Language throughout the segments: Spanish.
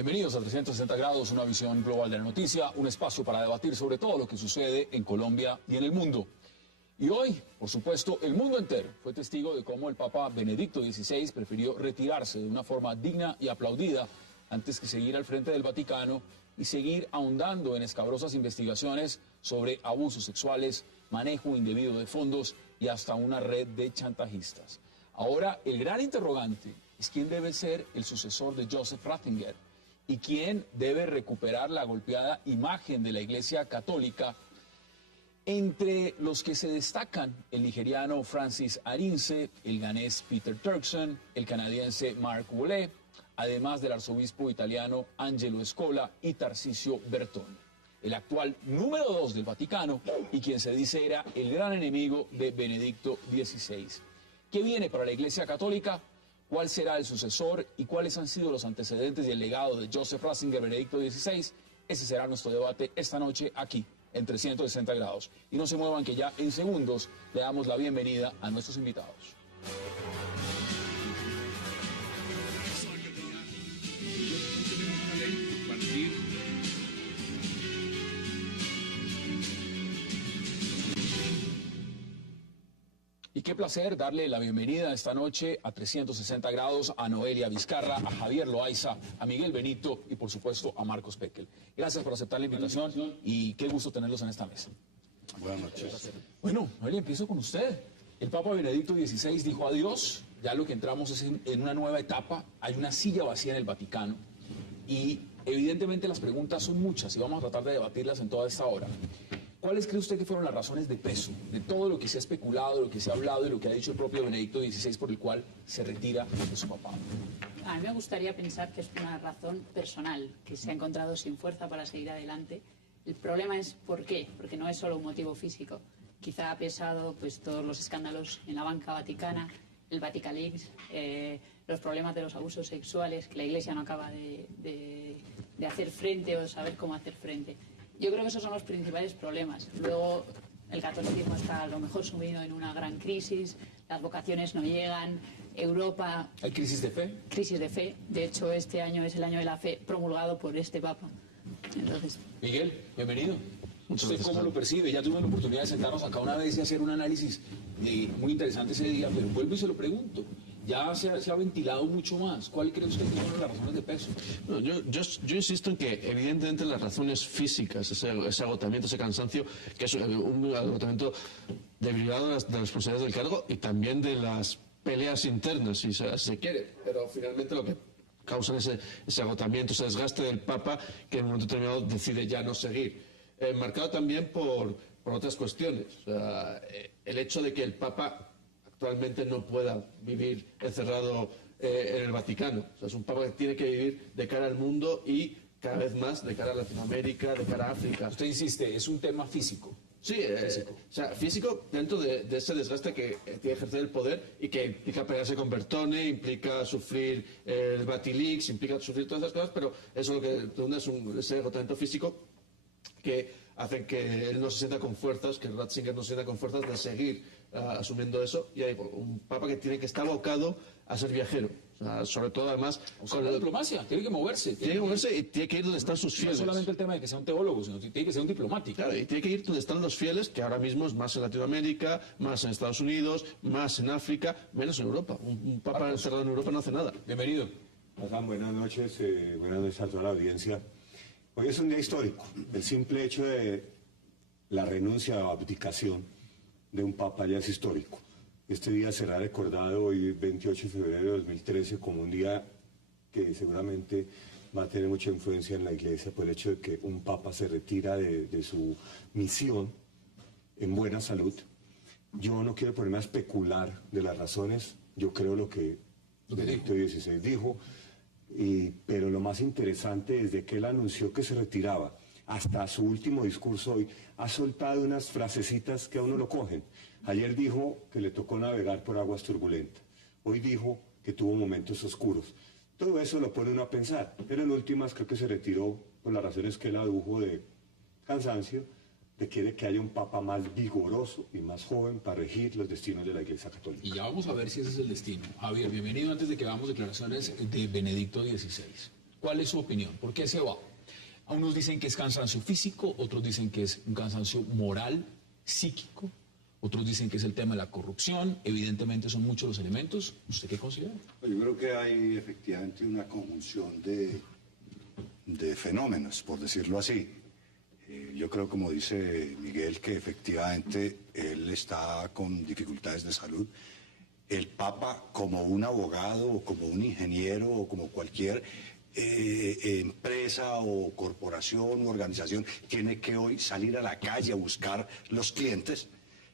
Bienvenidos a 360 grados, una visión global de la noticia, un espacio para debatir sobre todo lo que sucede en Colombia y en el mundo. Y hoy, por supuesto, el mundo entero fue testigo de cómo el Papa Benedicto XVI prefirió retirarse de una forma digna y aplaudida antes que seguir al frente del Vaticano y seguir ahondando en escabrosas investigaciones sobre abusos sexuales, manejo indebido de fondos y hasta una red de chantajistas. Ahora, el gran interrogante es quién debe ser el sucesor de Joseph Ratzinger y quién debe recuperar la golpeada imagen de la Iglesia Católica. Entre los que se destacan el nigeriano Francis Arinze, el ganés Peter Turkson, el canadiense Mark Wole, además del arzobispo italiano Angelo Scola y Tarcisio Bertone, el actual número 2 del Vaticano y quien se dice era el gran enemigo de Benedicto XVI. ¿Qué viene para la Iglesia Católica? ¿Cuál será el sucesor y cuáles han sido los antecedentes y el legado de Joseph Ratzinger, Benedicto XVI? Ese será nuestro debate esta noche aquí en 360 grados. Y no se muevan que ya en segundos le damos la bienvenida a nuestros invitados. Y qué placer darle la bienvenida esta noche a 360 grados a Noelia Vizcarra, a Javier Loaiza, a Miguel Benito y por supuesto a Marcos Pekel. Gracias por aceptar la invitación y qué gusto tenerlos en esta mesa. Buenas noches. Bueno, Noelia, empiezo con usted. El Papa Benedicto XVI dijo adiós, ya lo que entramos es en una nueva etapa, hay una silla vacía en el Vaticano y evidentemente las preguntas son muchas y vamos a tratar de debatirlas en toda esta hora. ¿Cuáles cree usted que fueron las razones de peso de todo lo que se ha especulado, de lo que se ha hablado y lo que ha dicho el propio Benedicto XVI por el cual se retira de su papado? A mí me gustaría pensar que es una razón personal, que se ha encontrado sin fuerza para seguir adelante. El problema es ¿por qué? Porque no es solo un motivo físico. Quizá ha pesado pues, todos los escándalos en la banca vaticana, el Vaticanleaks, los problemas de los abusos sexuales, que la Iglesia no acaba de hacer frente o saber cómo hacer frente. Yo creo que esos son los principales problemas. Luego, el catolicismo está a lo mejor sumido en una gran crisis, las vocaciones no llegan, Europa... ¿Hay crisis de fe? Crisis de fe. De hecho, este año es el año de la fe promulgado por este Papa. Entonces... Miguel, bienvenido. ¿Usted cómo lo percibe? Ya tuvimos la oportunidad de sentarnos acá una vez y hacer un análisis muy interesante ese día, pero vuelvo y se lo pregunto. Ya se ha ventilado mucho más. ¿Cuál cree usted que son las razones de peso? No, yo insisto en que evidentemente las razones físicas, ese agotamiento, ese cansancio, que es un agotamiento derivado de las responsabilidades del cargo y también de las peleas internas, si se quiere. Pero finalmente lo que causan ese agotamiento, ese desgaste del Papa, que en un momento determinado decide ya no seguir. Marcado también por otras cuestiones. O sea, el hecho de que el Papa actualmente no pueda vivir encerrado en el Vaticano. O sea, es un Papa que tiene que vivir de cara al mundo y cada vez más de cara a Latinoamérica, de cara a África. Usted insiste, es un tema físico. Sí, físico. O sea, físico dentro de ese desgaste que tiene que ejercer el poder y que implica pegarse con Bertone, implica sufrir el Vatileaks, implica sufrir todas esas cosas, pero eso lo que es ese agotamiento físico que hacen que él no se sienta con fuerzas, que Ratzinger no se sienta con fuerzas de seguir asumiendo eso. Y hay un Papa que tiene que estar abocado a ser viajero. O sea, sobre todo, además... con la diplomacia, tiene que moverse. Tiene que moverse y tiene que ir donde están sus fieles. No solamente el tema de que sea un teólogo, sino que tiene que ser un diplomático. Claro, y tiene que ir donde están los fieles, que ahora mismo es más en Latinoamérica, más en Estados Unidos, más en África, menos en Europa. Un Papa encerrado en Europa no hace nada. Bienvenido. Buenas noches a toda la audiencia. Hoy es un día histórico. El simple hecho de la renuncia o abdicación de un papa ya es histórico. Este día será recordado hoy, 28 de febrero de 2013, como un día que seguramente va a tener mucha influencia en la Iglesia por el hecho de que un papa se retira de su misión en buena salud. Yo no quiero ponerme a especular de las razones, yo creo lo que Benedicto XVI dijo. Pero lo más interesante, desde que él anunció que se retiraba hasta su último discurso hoy, ha soltado unas frasecitas que a uno lo cogen. Ayer dijo que le tocó navegar por aguas turbulentas. Hoy dijo que tuvo momentos oscuros. Todo eso lo pone uno a pensar. Pero en últimas creo que se retiró por las razones que él adujo de cansancio, de que haya un papa más vigoroso y más joven para regir los destinos de la Iglesia Católica. Y ya vamos a ver si ese es el destino. Javier, bienvenido antes de que hagamos declaraciones de Benedicto XVI. ¿Cuál es su opinión? ¿Por qué se va? A unos dicen que es cansancio físico, otros dicen que es un cansancio moral, psíquico, otros dicen que es el tema de la corrupción. Evidentemente son muchos los elementos. ¿Usted qué considera? Yo creo que hay efectivamente una conjunción de fenómenos, por decirlo así. Yo creo, como dice Miguel, que efectivamente él está con dificultades de salud. El Papa, como un abogado o como un ingeniero o como cualquier empresa o corporación u organización, tiene que hoy salir a la calle a buscar los clientes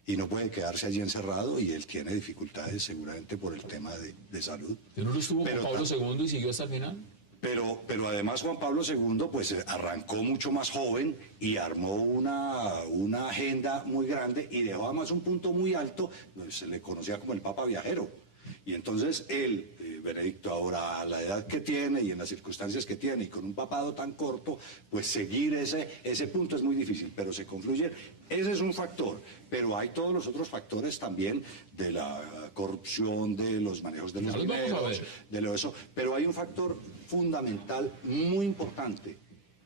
y no puede quedarse allí encerrado, y él tiene dificultades seguramente por el tema de salud. ¿Pero no estuvo Juan Pablo II y siguió hasta el final? Pero además Juan Pablo II pues arrancó mucho más joven y armó una agenda muy grande y dejó además un punto muy alto, se le conocía como el Papa Viajero. Y entonces él, Benedicto, ahora a la edad que tiene y en las circunstancias que tiene y con un papado tan corto, pues seguir ese punto es muy difícil, pero se confluyen. Ese es un factor, pero hay todos los otros factores también de la corrupción, de los manejos de los dineros, de lo eso. Pero hay un factor fundamental muy importante,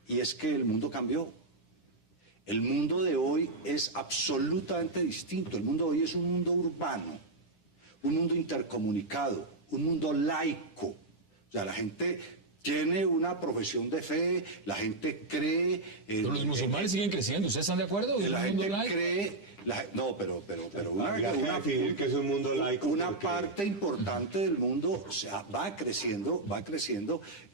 y es que el mundo cambió. El mundo de hoy es absolutamente distinto. El mundo de hoy es un mundo urbano, un mundo intercomunicado, un mundo laico. O sea, la gente tiene una profesión de fe, la gente cree... Pero los musulmanes siguen creciendo, ¿ustedes están de acuerdo? La gente cree... No, pero que es un mundo laico. Una parte importante del mundo, o sea, va creciendo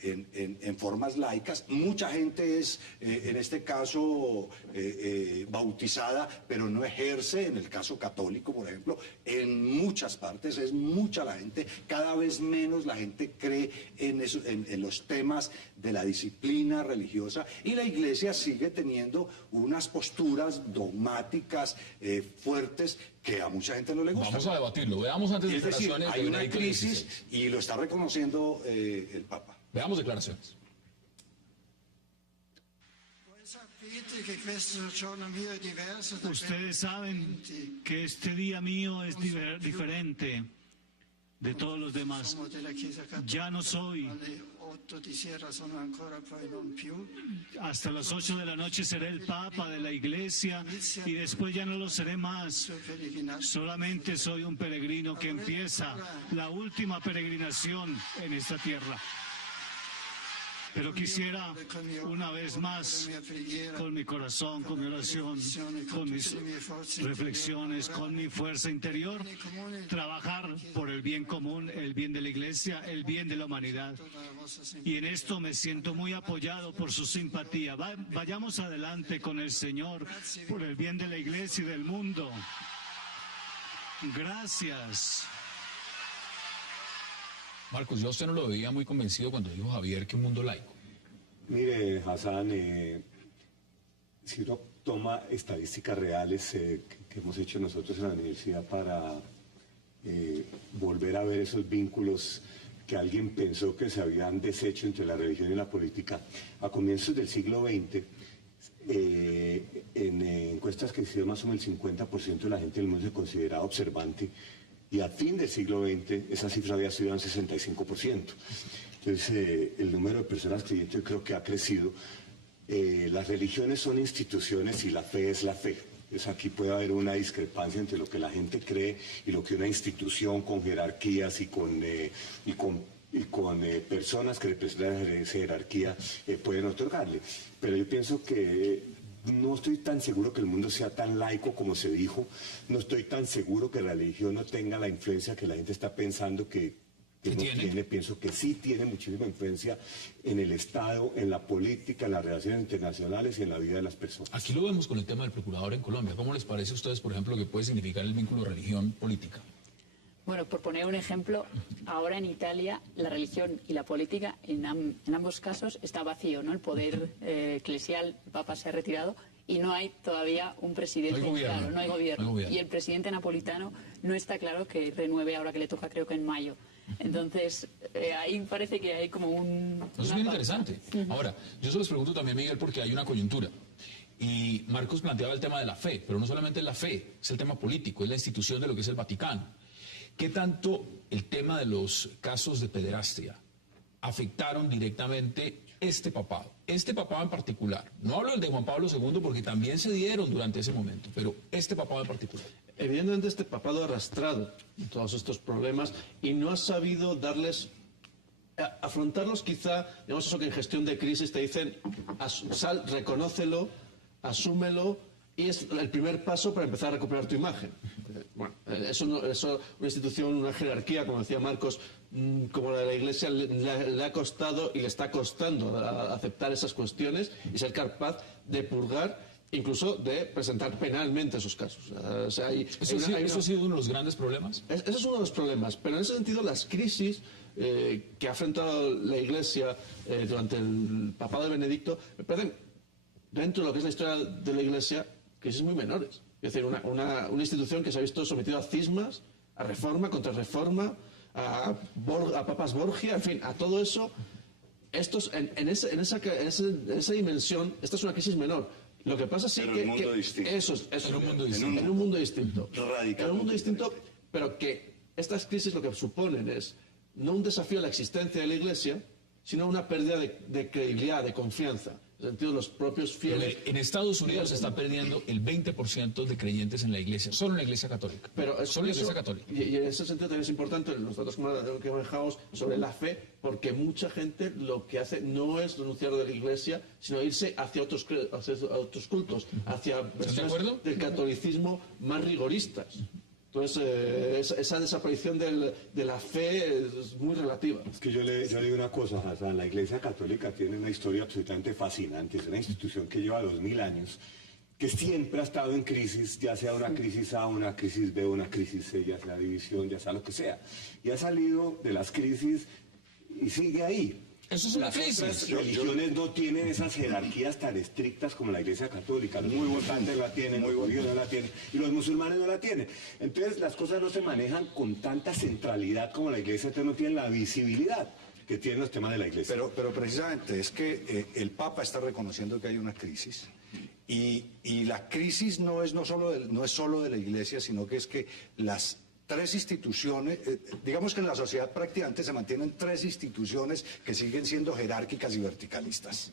en formas laicas. Mucha gente es, en este caso, bautizada, pero no ejerce. En el caso católico, por ejemplo, en muchas partes es mucha la gente. Cada vez menos la gente cree en los temas de la disciplina religiosa, y la Iglesia sigue teniendo unas posturas dogmáticas fuertes que a mucha gente no le gustan. Vamos a debatirlo. Veamos antes declaraciones. Hay una crisis y lo está reconociendo el Papa. Veamos declaraciones. Ustedes saben que este día mío es diferente de todos los demás. Ya no soy. Hasta las 8 de la noche seré el Papa de la Iglesia y después ya no lo seré más. Solamente soy un peregrino que empieza la última peregrinación en esta tierra. Pero quisiera una vez más, con mi corazón, con mi oración, con mis reflexiones, con mi fuerza interior, trabajar por el bien común, el bien de la Iglesia, el bien de la humanidad. Y en esto me siento muy apoyado por su simpatía. Vayamos adelante con el Señor por el bien de la Iglesia y del mundo. Gracias. Marcos, yo a usted no lo veía muy convencido cuando dijo Javier que un mundo laico. Mire, Hassan, si uno toma estadísticas reales que hemos hecho nosotros en la universidad para volver a ver esos vínculos que alguien pensó que se habían deshecho entre la religión y la política, a comienzos del siglo XX, en encuestas que hicieron más o menos el 50% de la gente del mundo se consideraba observante, y a fin del siglo XX esa cifra había sido un 65%. Entonces el número de personas creyentes yo creo que ha crecido. Las religiones son instituciones y la fe es la fe. Entonces aquí puede haber una discrepancia entre lo que la gente cree y lo que una institución con jerarquías y con personas que representan esa jerarquía pueden otorgarle. Pero yo pienso que no estoy tan seguro que el mundo sea tan laico como se dijo. No estoy tan seguro que la religión no tenga la influencia que la gente está pensando que no tiene. Pienso que sí tiene muchísima influencia en el Estado, en la política, en las relaciones internacionales y en la vida de las personas. Aquí lo vemos con el tema del procurador en Colombia. ¿Cómo les parece a ustedes, por ejemplo, que puede significar el vínculo religión-política? Bueno, por poner un ejemplo, ahora en Italia la religión y la política en ambos casos está vacío, ¿no? El poder eclesial, el Papa se ha retirado y no hay todavía un presidente. No hay gobierno. Claro, no hay gobierno. Y el presidente napolitano no está claro que renueve ahora que le toca, creo que en mayo. Entonces, ahí parece que hay como un... Eso es bien interesante. Ahora, yo se los pregunto también, Miguel, porque hay una coyuntura. Y Marcos planteaba el tema de la fe, pero no solamente es la fe, es el tema político, es la institución de lo que es el Vaticano. ¿Qué tanto el tema de los casos de pederastia afectaron directamente este papado en particular. No hablo del de Juan Pablo II porque también se dieron durante ese momento, pero este papado en particular. Evidentemente este papado ha arrastrado todos estos problemas y no ha sabido afrontarlos quizá, digamos eso que en gestión de crisis te dicen, reconócelo, asúmelo, y es el primer paso para empezar a recuperar tu imagen. Bueno, eso una institución, una jerarquía, como decía Marcos, como la de la Iglesia, le ha costado y le está costando aceptar esas cuestiones y ser capaz de purgar, incluso de presentar penalmente esos casos. O sea, ¿Eso ha sido uno de los grandes problemas? Ese es uno de los problemas, pero en ese sentido las crisis que ha enfrentado la Iglesia durante el papado de Benedicto me parecen, dentro de lo que es la historia de la Iglesia, crisis muy menores. Es decir, una institución que se ha visto sometida a cismas, a reforma, contrarreforma, a papas Borgia, en fin, a todo eso. En esa dimensión, esta es una crisis menor. Lo que pasa sí que... En un mundo distinto. Eso es, en un mundo distinto. En un mundo distinto, pero que estas crisis lo que suponen es no un desafío a la existencia de la Iglesia, sino una pérdida de credibilidad, de confianza. En el sentido de los propios fieles. En Estados Unidos se está perdiendo el 20% de creyentes en la Iglesia, solo en la Iglesia Católica. Solo en la Iglesia Católica. Y en ese sentido también es importante los datos que manejamos sobre la fe, porque mucha gente lo que hace no es renunciar de la Iglesia, sino irse hacia otros cultos, hacia versiones del catolicismo más rigoristas. Entonces, esa desaparición de la fe es muy relativa. Es que yo le digo una cosa, Hassan, la Iglesia Católica tiene una historia absolutamente fascinante, es una institución que lleva 2000 años, que siempre ha estado en crisis, ya sea una crisis A, una crisis B, una crisis C, ya sea división, ya sea lo que sea. Y ha salido de las crisis y sigue ahí. Eso es una crisis. Las religiones no tienen esas jerarquías tan estrictas como la Iglesia Católica. Los muy votantes la tienen, los judíos no la tienen y los musulmanes no la tienen. Entonces las cosas no se manejan con tanta centralidad como la Iglesia, entonces no tienen la visibilidad que tienen los temas de la Iglesia. Pero precisamente es que el Papa está reconociendo que hay una crisis y la crisis no es solo de la Iglesia, sino que es que las tres instituciones, digamos que en la sociedad practicante se mantienen tres instituciones que siguen siendo jerárquicas y verticalistas.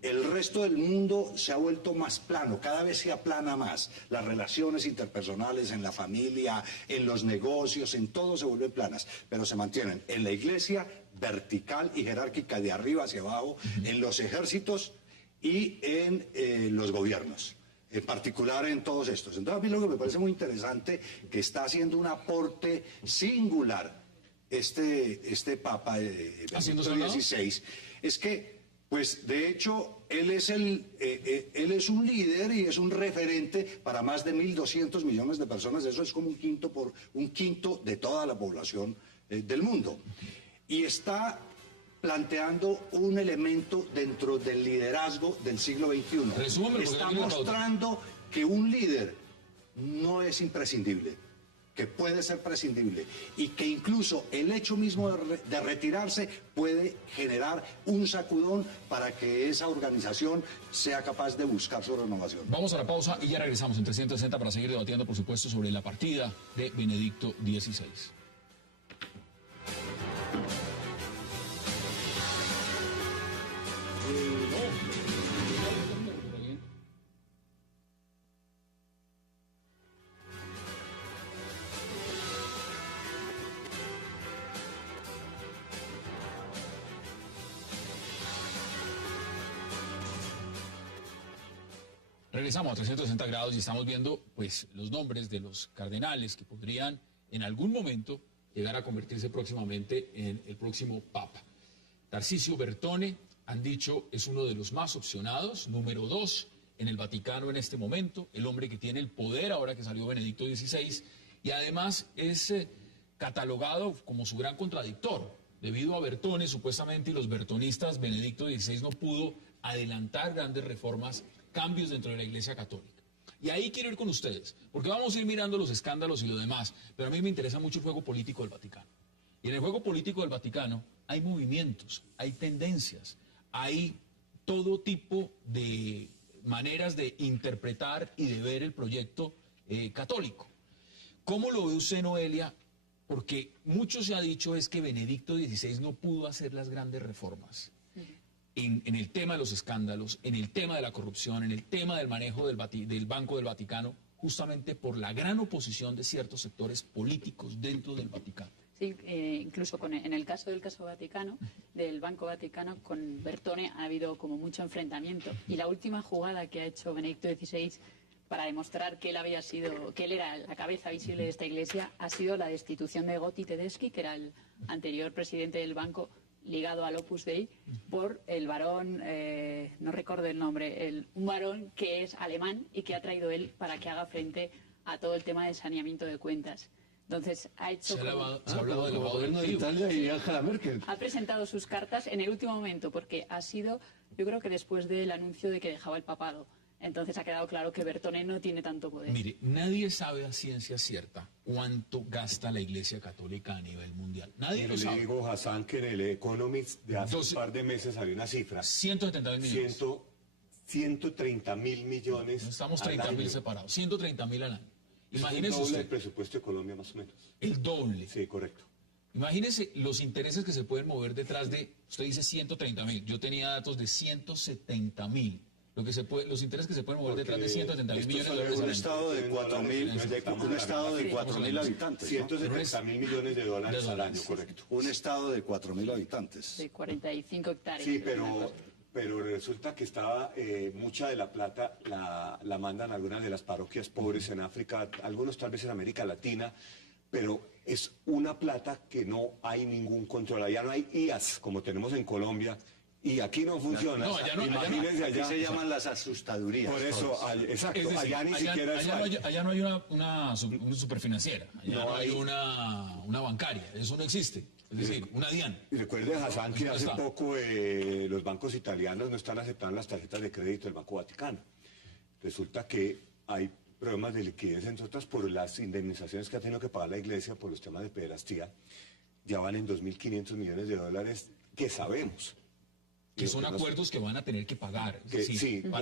El resto del mundo se ha vuelto más plano, cada vez se aplana más. Las relaciones interpersonales en la familia, en los negocios, en todo se vuelven planas, pero se mantienen en la Iglesia vertical y jerárquica de arriba hacia abajo, en los ejércitos y en los gobiernos. En particular en todos estos. Entonces a mí lo que me parece muy interesante, que está haciendo un aporte singular este Papa Benedicto XVI, es que, pues de hecho, él es un líder y es un referente para más de 1.200 millones de personas. Eso es como un quinto de toda la población del mundo. Y está planteando un elemento dentro del liderazgo del siglo XXI. Está mostrando que un líder no es imprescindible, que puede ser prescindible y que incluso el hecho mismo de retirarse puede generar un sacudón para que esa organización sea capaz de buscar su renovación. Vamos a la pausa y ya regresamos en 360 para seguir debatiendo, por supuesto, sobre la partida de Benedicto XVI. Regresamos a 360 grados y estamos viendo pues los nombres de los cardenales que podrían en algún momento llegar a convertirse próximamente en el próximo Papa. Tarcisio Bertone, han dicho, es uno de los más opcionados, número 2 en el Vaticano en este momento, el hombre que tiene el poder ahora que salió Benedicto XVI, y además es catalogado como su gran contradictor. Debido a Bertone, supuestamente, y los bertonistas, Benedicto XVI no pudo adelantar grandes reformas, cambios dentro de la Iglesia Católica. Y ahí quiero ir con ustedes, porque vamos a ir mirando los escándalos y lo demás, pero a mí me interesa mucho el juego político del Vaticano. Y en el juego político del Vaticano hay movimientos, hay tendencias, hay todo tipo de maneras de interpretar y de ver el proyecto católico. ¿Cómo lo ve usted, Noelia, porque mucho se ha dicho es que Benedicto XVI no pudo hacer las grandes reformas en el tema de los escándalos, en el tema de la corrupción, en el tema del manejo del Banco del Vaticano, justamente por la gran oposición de ciertos sectores políticos dentro del Vaticano. Sí, incluso en el caso del caso Vaticano, del Banco Vaticano, con Bertone ha habido como mucho enfrentamiento. Y la última jugada que ha hecho Benedicto XVI para demostrar que él era la cabeza visible de esta iglesia, ha sido la destitución de Gotti Tedeschi, que era el anterior presidente del banco ligado al Opus Dei, por el varón, no recuerdo el nombre, un varón que es alemán y que ha traído él para que haga frente a todo el tema de saneamiento de cuentas. Entonces ha hecho... Se ha hablado del gobierno de Italia y Angela Merkel. Ha presentado sus cartas en el último momento, porque ha sido, yo creo que después del anuncio de que dejaba el papado. Entonces ha quedado claro que Bertone no tiene tanto poder. Mire, nadie sabe a ciencia cierta cuánto gasta la Iglesia Católica a nivel mundial. Nadie lo sabe. Le digo, Hassan, que en el Economist de hace un par de meses salió una cifra. 170.000 millones. 130.000 millones. No estamos 30.000 separados. 130.000 al año. Imagínese el doble usted. del presupuesto de Colombia, más o menos. El doble. Sí, correcto. Imagínese los intereses que se pueden mover detrás de, usted dice 130.000, yo tenía datos de 170.000. Los intereses que se pueden mover detrás de 170.000 millones de dólares. Un estado de 4.000 habitantes. 170.000 millones de dólares al año, correcto. Un estado de 4.000 habitantes. De 45 hectáreas. Sí, pero resulta que mucha de la plata la mandan algunas de las parroquias pobres en África, algunos tal vez en América Latina, pero es una plata que no hay ningún control. Allá no hay IAS, como tenemos en Colombia, y aquí no funciona. No, allá no. Imagínense, allá se llaman las asustadurías. Por eso, exacto, Es decir, allá ni siquiera eso hay. allá no hay una superfinanciera, allá no hay una bancaria, eso no existe. Es decir, una DIAN. Y recuerde, Hassan, que hace poco los bancos italianos no están aceptando las tarjetas de crédito del Banco Vaticano. Resulta que hay problemas de liquidez, entre otras, por las indemnizaciones que ha tenido que pagar la Iglesia por los temas de pederastía. Ya van en 2.500 millones de dólares que sabemos. Que son acuerdos que van a tener que pagar,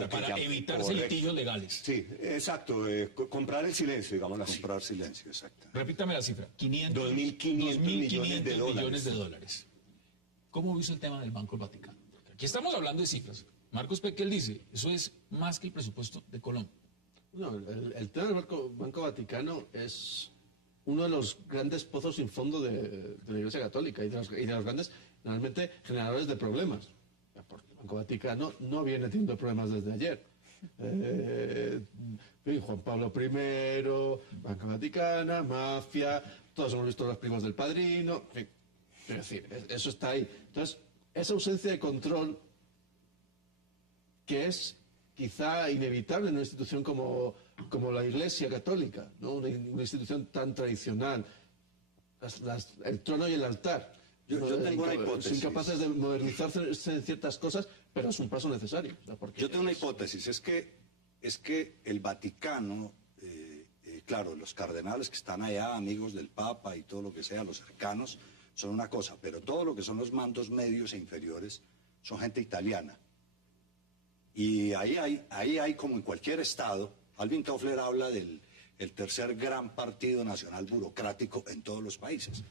para evitarse litigios legales. Sí, exacto, comprar el silencio, digamos así. Comprar silencio, exacto. Repítame la cifra, 2.500 millones de dólares. ¿Cómo hizo el tema del Banco del Vaticano? Porque aquí estamos hablando de cifras. Marcos Pekel dice, eso es más que el presupuesto de Colombia. No, el tema del Banco Vaticano es uno de los grandes pozos sin fondo de la Iglesia Católica y de los grandes, realmente, generadores de problemas. Porque el Banco Vaticano no viene teniendo problemas desde ayer. Juan Pablo I, Banco Vaticana, mafia, todos hemos visto los primos del padrino. Es decir, eso está ahí. Entonces, esa ausencia de control que es quizá inevitable en una institución como la Iglesia Católica, ¿no? Una institución tan tradicional, el trono y el altar. Yo tengo una hipótesis. Son capaces de modernizarse en ciertas cosas, pero es un paso necesario. Yo tengo una hipótesis, es que el Vaticano, claro, los cardenales que están allá, amigos del Papa y todo lo que sea, los cercanos, son una cosa, pero todo lo que son los mandos medios e inferiores son gente italiana. Y ahí hay, como en cualquier estado, Alvin Toffler habla del tercer gran partido nacional burocrático en todos los países.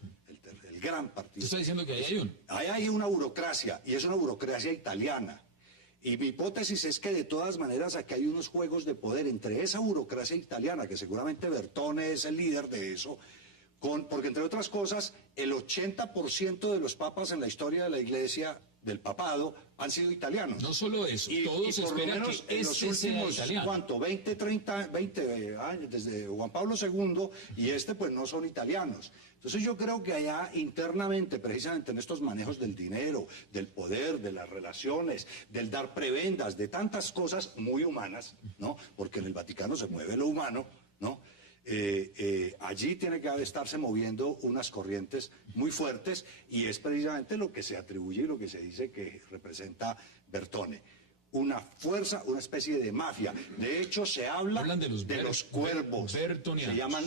El gran partido. ¿Usted está diciendo que ahí hay uno? Ahí hay una burocracia, y es una burocracia italiana. Y mi hipótesis es que de todas maneras aquí hay unos juegos de poder entre esa burocracia italiana, que seguramente Bertone es el líder de eso, porque entre otras cosas, el 80% de los papas en la historia de la Iglesia, del papado, han sido italianos. No solo eso, todos esperan que en los últimos, ¿cuánto? 20 años, desde Juan Pablo II, y pues no son italianos. Entonces yo creo que allá internamente, precisamente en estos manejos del dinero, del poder, de las relaciones, del dar prebendas, de tantas cosas muy humanas, ¿no? Porque en el Vaticano se mueve lo humano, ¿no? Allí tiene que estarse moviendo unas corrientes muy fuertes, y es precisamente lo que se atribuye y lo que se dice que representa Bertone. una fuerza, una especie de mafia. De hecho, se hablan de los cuervos. bertonianos. Se llaman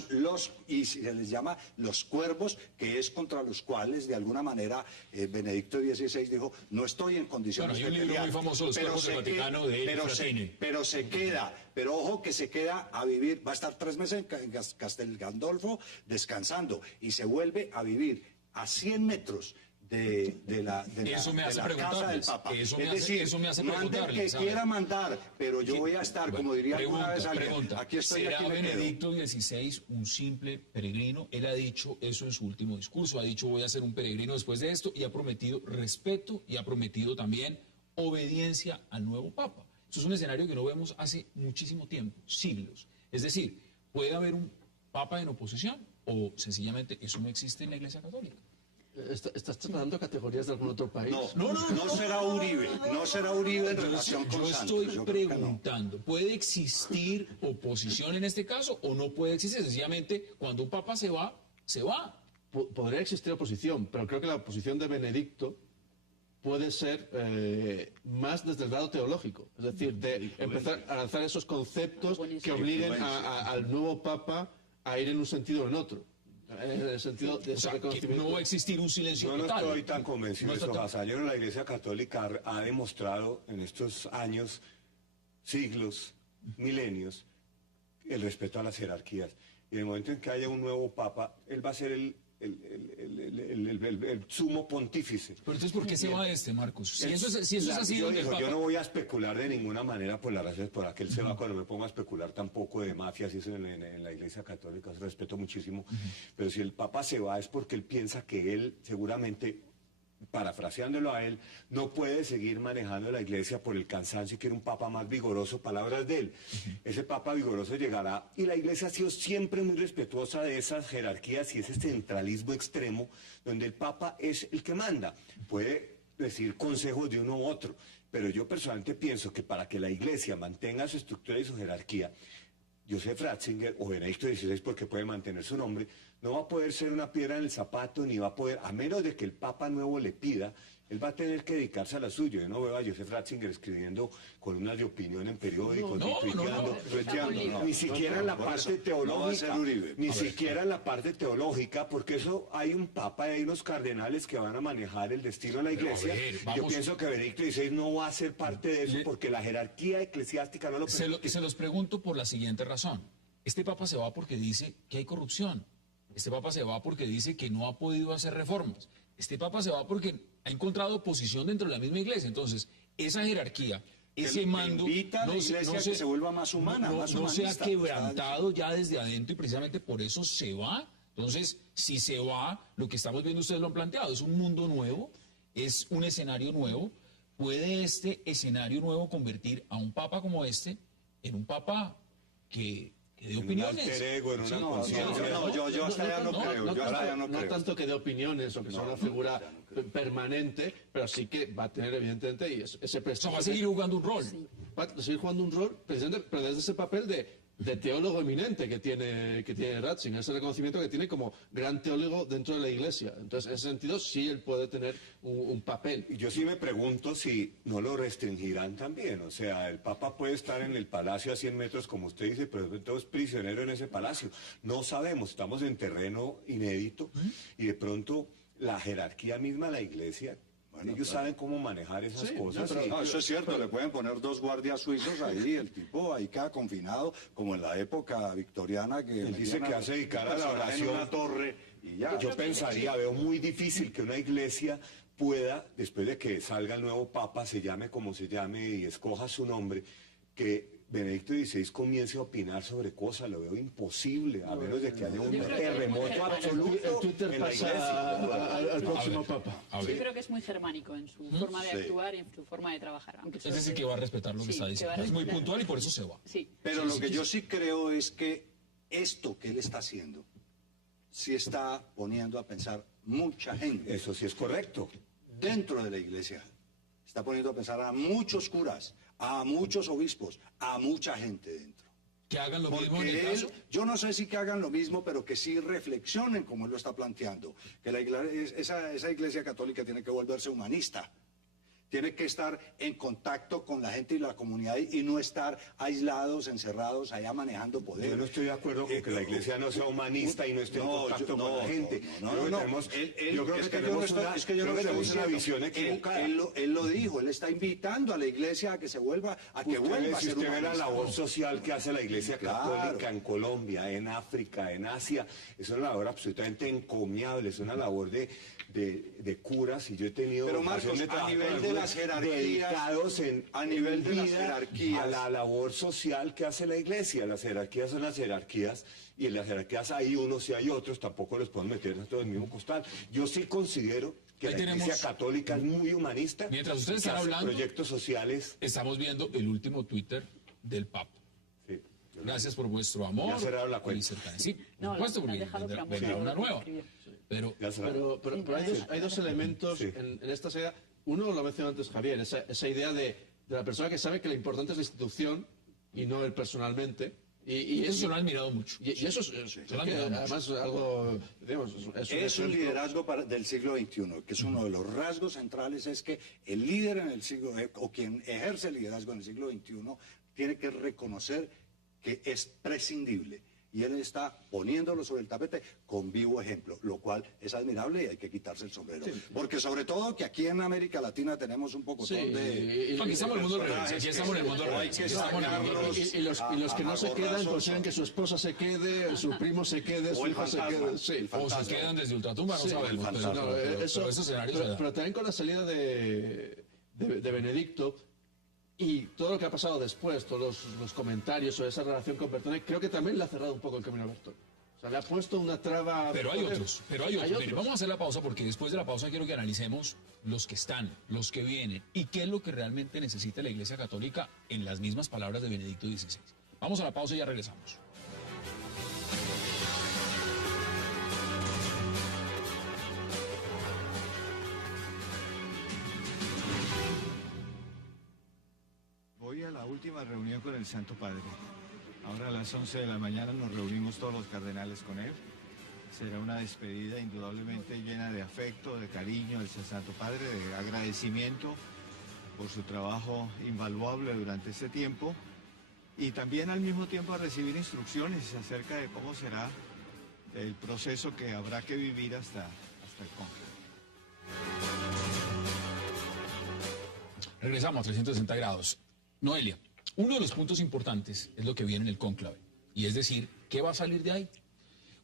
y se les llama los cuervos, que es contra los cuales, de alguna manera, Benedicto XVI dijo, no estoy en condiciones hay un de libro pelear. muy famoso, Los Cuervos del Vaticano, de Fratini. Pero se queda, pero ojo que se queda a vivir, va a estar 3 meses en Castel Gandolfo descansando, y se vuelve a vivir a 100 metros de la casa del Papa. Eso me hace mande el preguntarle, que ¿sabe? quiera mandar, pero yo voy a estar, como diría alguna vez alguien, aquí estoy, ¿será aquí me quedo. Benedicto XVI un simple peregrino? Él ha dicho eso en su último discurso, ha dicho voy a ser un peregrino después de esto, y ha prometido respeto y ha prometido también obediencia al nuevo Papa. Eso es un escenario que no vemos hace muchísimo tiempo, siglos. Es decir, puede haber un Papa en oposición o sencillamente eso no existe en la Iglesia Católica. ¿Estás tratando categorías de algún otro país? No será Uribe, no será Uribe en relación con Yo Santos. estoy preguntando, ¿puede existir oposición en este caso o no puede existir? Sencillamente, cuando un papa se va, se va. Podría existir oposición, pero creo que la oposición de Benedicto puede ser más desde el grado teológico. Es decir, de empezar a lanzar esos conceptos que obliguen al nuevo papa a ir en un sentido o en otro. En el sentido de ese reconocimiento. No va a existir un silencio Yo no total. estoy tan convencido de eso, Vasallo. La Iglesia Católica ha demostrado en estos años, siglos, milenios, el respeto a las jerarquías. Y en el momento en que haya un nuevo Papa, él va a ser el sumo pontífice. Pero entonces, ¿por qué se va Marcos? Si eso es así, yo no voy a especular de ninguna manera por las razones por las que él se va, cuando me pongo a especular tampoco de mafias y eso en la Iglesia Católica, respeto muchísimo. Pero si el Papa se va es porque él piensa que él seguramente, parafraseándolo a él, no puede seguir manejando la Iglesia por el cansancio y quiere un Papa más vigoroso, palabras de él. Ese Papa vigoroso llegará, y la Iglesia ha sido siempre muy respetuosa de esas jerarquías y ese centralismo extremo donde el Papa es el que manda. Puede decir consejos de uno u otro, pero yo personalmente pienso que para que la Iglesia mantenga su estructura y su jerarquía, Joseph Ratzinger o Benedicto XVI, porque puede mantener su nombre, no va a poder ser una piedra en el zapato, ni va a poder, a menos de que el Papa nuevo le pida, él va a tener que dedicarse a la suya. Yo no veo a Joseph Ratzinger escribiendo columnas de opinión en periódicos, ni siquiera en la parte teológica, ni siquiera en la parte teológica, porque eso hay un Papa y hay unos cardenales que van a manejar el destino de la Iglesia. Yo pienso que Benedicto XVI no va a ser parte de eso, porque la jerarquía eclesiástica no lo permite. Se los pregunto por la siguiente razón. Este Papa se va porque dice que hay corrupción. Este Papa se va porque dice que no ha podido hacer reformas. Este Papa se va porque ha encontrado oposición dentro de la misma Iglesia. Entonces, esa jerarquía, ese mando, no se vuelva más humana, más no se ha humanista, quebrantado ya desde adentro y precisamente por eso se va. Entonces, si se va, lo que estamos viendo, ustedes lo han planteado, es un mundo nuevo, es un escenario nuevo. ¿Puede este escenario nuevo convertir a un Papa como este en un Papa que de opiniones? Yo hasta ya no creo. No tanto que de opiniones o que sea una figura permanente, pero sí que va a tener evidentemente ese prestigio. Va a seguir jugando un rol. Va a seguir jugando un rol, precisamente, pero desde ese papel de teólogo eminente que tiene Ratzinger, ese reconocimiento que tiene como gran teólogo dentro de la Iglesia. Entonces, en ese sentido, sí él puede tener un papel. Y yo sí me pregunto si no lo restringirán también. O sea, el Papa puede estar en el palacio a 100 metros, como usted dice, pero entonces prisionero en ese palacio. No sabemos, estamos en terreno inédito y de pronto la jerarquía misma de la Iglesia, ellos saben cómo manejar esas cosas. Eso es cierto, le pueden poner 2 guardias suizos ahí, el tipo ahí queda confinado, como en la época victoriana que él dice que hace dedicar a la oración en una torre y ya. Yo pensaría, veo muy difícil que una iglesia pueda, después de que salga el nuevo Papa, se llame como se llame y escoja su nombre, que Benedicto XVI comience a opinar sobre cosas. Lo veo imposible, a menos de que haya un terremoto absoluto en la Iglesia. Al próximo Papa. Yo creo que es muy germánico en su forma de actuar y en su forma de trabajar. Aunque Es decir, que va a respetar lo que está diciendo. Es muy puntual y por eso se va. Sí. Pero lo que yo sí creo es que esto que él está haciendo, sí está poniendo a pensar mucha gente. Eso sí es correcto. Dentro de la Iglesia. Está poniendo a pensar a muchos curas, a muchos obispos, a mucha gente dentro. Que hagan lo mismo en el caso. Yo no sé si que hagan lo mismo, pero que sí reflexionen como él lo está planteando. Que esa Iglesia Católica tiene que volverse humanista. Tiene que estar en contacto con la gente y la comunidad y no estar aislados, encerrados, allá manejando poder. Yo no estoy de acuerdo con que la iglesia no sea humanista y no esté en contacto con la gente. Yo creo que tenemos una visión equivocada. Él lo dijo, él está invitando a la iglesia a que se vuelva, a que vuelva a ser Si usted ve la humanista. labor social que hace la iglesia católica en Colombia, en África, en Asia, es una labor absolutamente encomiable, es una labor de curas, y yo he tenido Pero Marcos, a nivel de las jerarquías, dedicados a nivel de las vida jerarquías, a la labor social que hace la iglesia. Las jerarquías son las jerarquías, y en las jerarquías hay unos y hay otros, tampoco los podemos meter todos en el mismo costal. Yo sí considero que la iglesia católica es muy humanista. Mientras ustedes que están hace hablando, proyectos sociales. Estamos viendo el último Twitter del Papa. Sí. Gracias por vuestro amor. Ya cerraron la cuenta. y cercanía. Sí, por No, supuesto, la han porque dejado para vendrá mucho, una lo que nueva. escribió. Pero Ya cerraron. Pero hay dos elementos Sí. en esta saga. Uno lo mencionó antes Javier, esa idea de la persona que sabe que lo importante es la institución y no él personalmente. Y eso se lo han mirado mucho. Y eso es lo han mirado además algo, digamos, Es un liderazgo del siglo XXI, que es uno de los rasgos centrales, es que el líder en el siglo, o quien ejerce el liderazgo en el siglo XXI, tiene que reconocer que es prescindible. Y él está poniéndolo sobre el tapete con vivo ejemplo, lo cual es admirable y hay que quitarse el sombrero. Sí. Porque sobre todo que aquí en América Latina tenemos un poco de... Aquí estamos en el mundo al revés, aquí estamos en el mundo al revés. Y los que no se quedan consiguen que su esposa se quede, su primo se quede, su hija se quede. Sí. O se quedan desde ultratumba, no sabemos. Pero también con la salida de Benedicto y todo lo que ha pasado después, todos los comentarios sobre esa relación con Bertone, creo que también le ha cerrado un poco el camino a Bertone. O sea, le ha puesto una traba... Pero hay otros. Mire, vamos a hacer la pausa porque después de la pausa quiero que analicemos los que están, los que vienen y qué es lo que realmente necesita la Iglesia Católica en las mismas palabras de Benedicto XVI. Vamos a la pausa y ya regresamos. Voy a la última reunión con el Santo Padre. Ahora a las 11 de la mañana nos reunimos todos los cardenales con él. Será una despedida indudablemente llena de afecto, de cariño del Santo Padre, de agradecimiento por su trabajo invaluable durante este tiempo y también al mismo tiempo a recibir instrucciones acerca de cómo será el proceso que habrá que vivir hasta el cónclave. Regresamos a 360 grados. Noelia, uno de los puntos importantes es lo que viene en el cónclave, y es decir, ¿qué va a salir de ahí?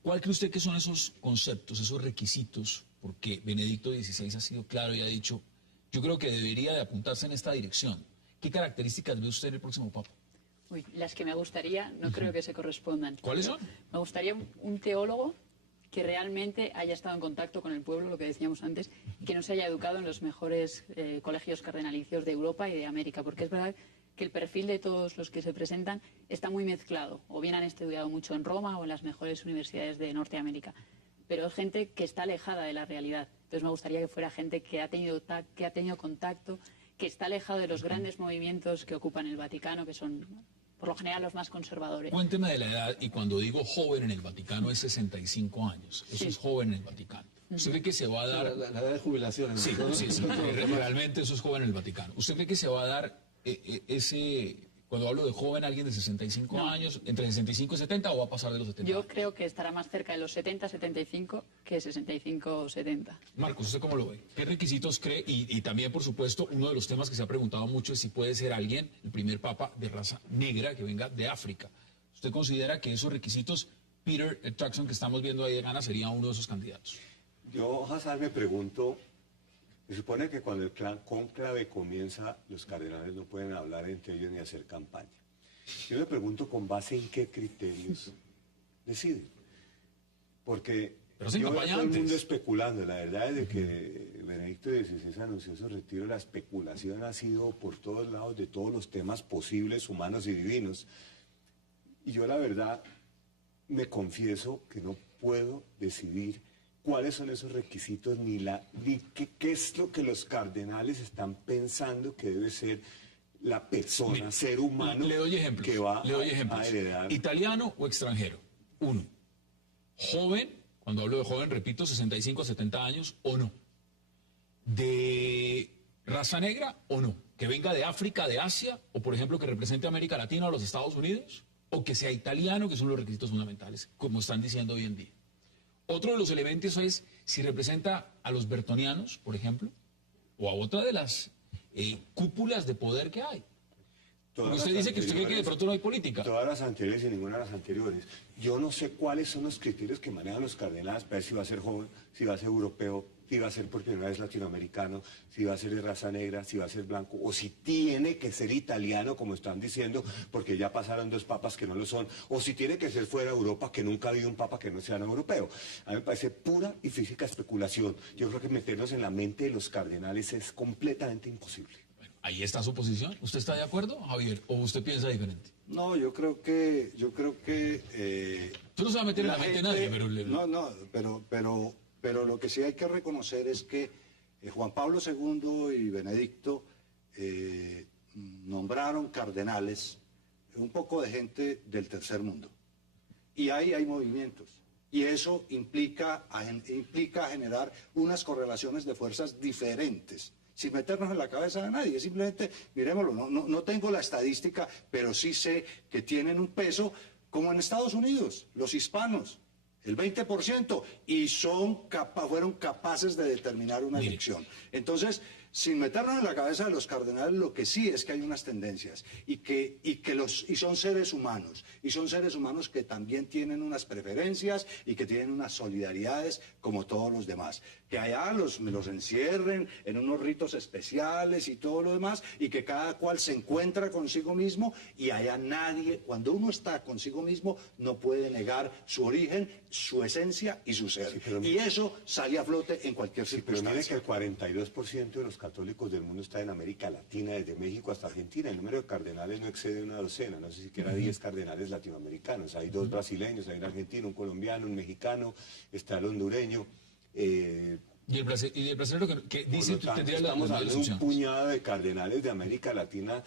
¿Cuál cree usted que son esos conceptos, esos requisitos? Porque Benedicto XVI ha sido claro y ha dicho, yo creo que debería de apuntarse en esta dirección. ¿Qué características ve usted en el próximo Papa? Uy, las que me gustaría no creo que se correspondan. ¿Cuáles son? Me gustaría un teólogo que realmente haya estado en contacto con el pueblo, lo que decíamos antes, y que no se haya educado en los mejores colegios cardenalicios de Europa y de América, porque es verdad que el perfil de todos los que se presentan está muy mezclado, o bien han estudiado mucho en Roma o en las mejores universidades de Norteamérica, pero es gente que está alejada de la realidad. Entonces me gustaría que fuera gente que ha tenido contacto, que está alejado de los grandes movimientos que ocupan el Vaticano, que son por lo general los más conservadores. Cuénteme de la edad, y cuando digo joven en el Vaticano es 65 años, eso es joven en el Vaticano. ¿Usted cree que se va a dar... La edad de jubilación. Sí, realmente eso es joven en el Vaticano. ¿Usted cree que se va a dar ese, cuando hablo de joven, alguien de 65 años, entre 65 y 70 o va a pasar de los 70? Yo creo que estará más cerca de los 70, 75 que 65, 70. Marcos, ¿usted cómo lo ve? ¿Qué requisitos cree? Y también, por supuesto, uno de los temas que se ha preguntado mucho es si puede ser alguien, el primer papa de raza negra que venga de África. ¿Usted considera que esos requisitos, Peter Turkson, que estamos viendo ahí de Ghana, sería uno de esos candidatos? Yo, Hazard, me pregunto, se supone que cuando el cónclave comienza, los cardenales no pueden hablar entre ellos ni hacer campaña. Yo me pregunto con base en qué criterios deciden. Porque yo veo todo el mundo especulando. La verdad es de que Benedicto XVI anunció su retiro. La especulación ha sido por todos lados de todos los temas posibles, humanos y divinos. Y yo la verdad me confieso que no puedo decidir cuáles son esos requisitos, ni qué es lo que los cardenales están pensando que debe ser la persona, mire, ser humano le doy ejemplos, que va a heredar. ¿Italiano o extranjero? Uno. Joven, cuando hablo de joven, repito, 65 a 70 años o no. De ¿Raza negra o no? ¿Que venga de África, de Asia, o por ejemplo que represente a América Latina o los Estados Unidos? ¿O que sea italiano, que son los requisitos fundamentales, como están diciendo hoy en día? Otro de los elementos es si representa a los bertonianos, por ejemplo, o a otra de las cúpulas de poder que hay. Porque usted dice que usted cree que de pronto no hay política. Todas las anteriores y ninguna de las anteriores. Yo no sé cuáles son los criterios que manejan los cardenales para ver si va a ser joven, si va a ser europeo, si va a ser por primera vez latinoamericano, si va a ser de raza negra, si va a ser blanco, o si tiene que ser italiano, como están diciendo, porque ya pasaron 2 papas que no lo son, o si tiene que ser fuera de Europa, que nunca ha habido un papa que no sea europeo. A mí me parece pura y física especulación. Yo creo que meternos en la mente de los cardenales es completamente imposible. Ahí está su posición. ¿Usted está de acuerdo, Javier, o usted piensa diferente? No, yo creo que Tú no se va a meter en la mente de nadie, pero... pero lo que sí hay que reconocer es que Juan Pablo II y Benedicto nombraron cardenales un poco de gente del tercer mundo. Y ahí hay movimientos. Y eso implica generar unas correlaciones de fuerzas diferentes, sin meternos en la cabeza de nadie. Simplemente, mirémoslo, no tengo la estadística, pero sí sé que tienen un peso, como en Estados Unidos, los hispanos, el 20%, y fueron capaces de determinar una elección. Entonces, sin meternos en la cabeza de los cardenales, lo que sí es que hay unas tendencias y son seres humanos, y son seres humanos que también tienen unas preferencias y que tienen unas solidaridades como todos los demás. Que allá los encierren en unos ritos especiales y todo lo demás, y que cada cual se encuentra consigo mismo, y allá nadie, cuando uno está consigo mismo, no puede negar su origen, su esencia y su ser. Sí, y eso sale a flote en cualquier circunstancia. Pero mire que el 42% de los católicos del mundo está en América Latina, desde México hasta Argentina. El número de cardenales no excede una docena, no sé siquiera 10 cardenales latinoamericanos. Hay 2 brasileños, hay un argentino, un colombiano, un mexicano, está el hondureño. Y el brasileño que dice que tendría estamos hablando de un puñado de cardenales de América Latina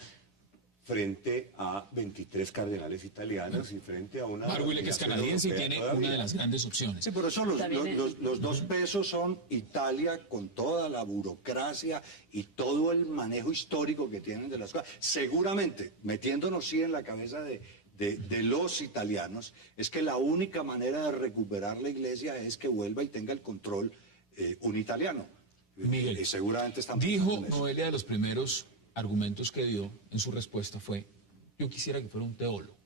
frente a 23 cardenales italianos y frente a una... Marguile, que es canadiense y tiene una de las grandes opciones. Sí, pero eso los 2 pesos son Italia, con toda la burocracia y todo el manejo histórico que tienen de las cosas. Seguramente, metiéndonos sí en la cabeza de los italianos, es que la única manera de recuperar la iglesia es que vuelva y tenga el control un italiano. Miguel, y seguramente están dijo Noelia, de los primeros argumentos que dio en su respuesta fue: yo quisiera que fuera un teólogo.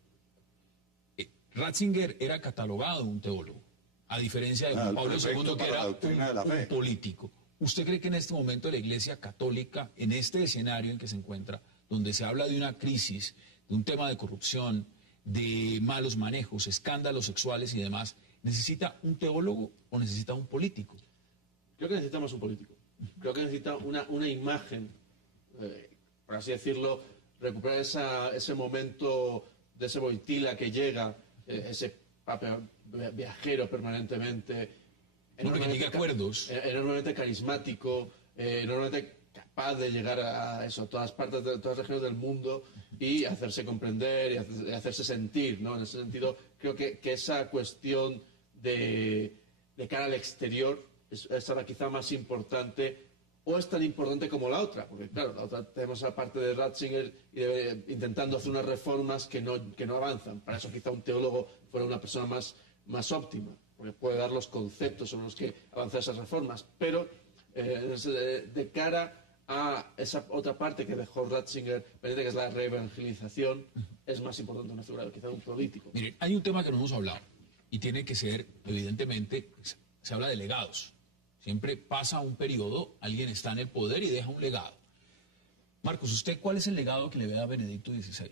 Ratzinger era catalogado un teólogo, a diferencia de Juan Pablo II, que era un político. ¿Usted cree que en este momento la Iglesia Católica, en este escenario en que se encuentra, donde se habla de una crisis, de un tema de corrupción, de malos manejos, escándalos sexuales y demás, necesita un teólogo o necesita un político? Creo que necesitamos un político. Creo que necesita una imagen, por así decirlo, recuperar ese momento de ese Wojtyła que llega, ese papa viajero permanentemente, enormemente carismático, enormemente capaz de llegar a eso, todas partes de todas las regiones del mundo y hacerse comprender y hacerse sentir, ¿no? En ese sentido, creo que esa cuestión de cara al exterior es ahora quizá más importante, o es tan importante como la otra, porque claro, la otra tenemos la parte de Ratzinger intentando hacer unas reformas que no avanzan. Para eso quizá un teólogo fuera una persona más óptima, porque puede dar los conceptos sobre los que avanzar esas reformas, pero de cara a esa otra parte que dejó Ratzinger, que es la reevangelización, es más importante una figura quizá de un político. Miren, hay un tema que no hemos hablado y tiene que ser, evidentemente, se habla de legados. Siempre pasa un periodo, alguien está en el poder y deja un legado. Marcos, ¿usted cuál es el legado que le ve a Benedicto XVI?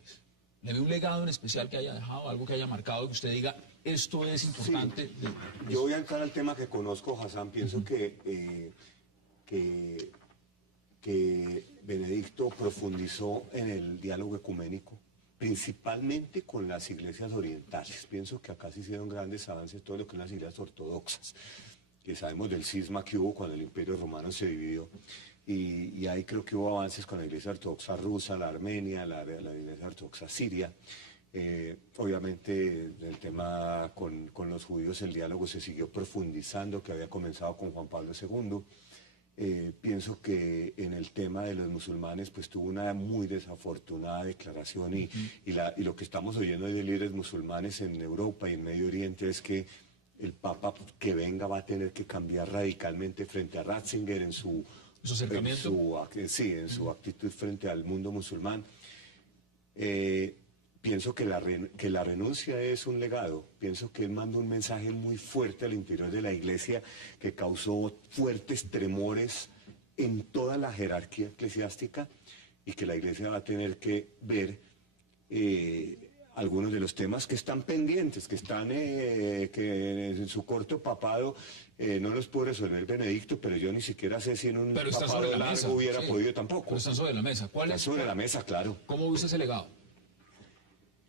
¿Le ve un legado en especial que haya dejado, algo que haya marcado, que usted diga, esto es importante? Sí. Yo voy a entrar al tema que conozco, Hassan. Pienso que Benedicto profundizó en el diálogo ecuménico, principalmente con las iglesias orientales. Pienso que acá se hicieron grandes avances, todo lo que son las iglesias ortodoxas, que sabemos del cisma que hubo cuando el Imperio Romano se dividió, y ahí creo que hubo avances con la Iglesia Ortodoxa rusa, la armenia, la Iglesia Ortodoxa siria. Obviamente el tema con los judíos, el diálogo se siguió profundizando, que había comenzado con Juan Pablo II, Pienso que en el tema de los musulmanes pues tuvo una muy desafortunada declaración y lo que estamos oyendo de líderes musulmanes en Europa y en Medio Oriente es que el Papa que venga va a tener que cambiar radicalmente frente a Ratzinger en su actitud frente al mundo musulmán. Pienso que la renuncia es un legado. Pienso que él manda un mensaje muy fuerte al interior de la Iglesia que causó fuertes tremores en toda la jerarquía eclesiástica y que la Iglesia va a tener que ver algunos de los temas que están pendientes, que en su corto papado no los pudo resolver Benedicto, pero yo ni siquiera sé si en un papado largo hubiera podido tampoco. Pero están sobre la mesa. ¿Cuál es? Sobre la mesa, claro. ¿Cómo viste ese legado?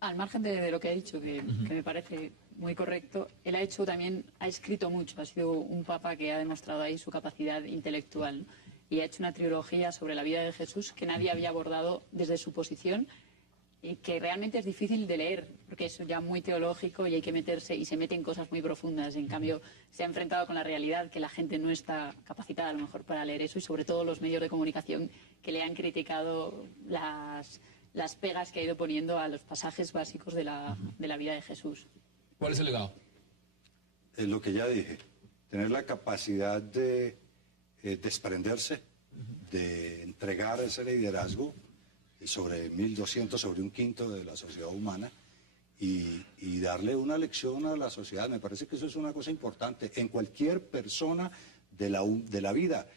Al margen de lo que ha dicho, que me parece muy correcto, él ha escrito mucho, ha sido un papa que ha demostrado ahí su capacidad intelectual, ¿no? Y ha hecho una trilogía sobre la vida de Jesús que nadie había abordado desde su posición y que realmente es difícil de leer, porque es ya muy teológico y hay que meterse, y se mete en cosas muy profundas. En cambio, se ha enfrentado con la realidad que la gente no está capacitada a lo mejor para leer eso, y sobre todo los medios de comunicación que le han criticado las pegas que ha ido poniendo a los pasajes básicos de la vida de Jesús. ¿Cuál es el legado? Es lo que ya dije, tener la capacidad de desprenderse, de entregar ese liderazgo sobre 1.200, sobre un quinto de la sociedad humana y darle una lección a la sociedad. Me parece que eso es una cosa importante en cualquier persona de la vida.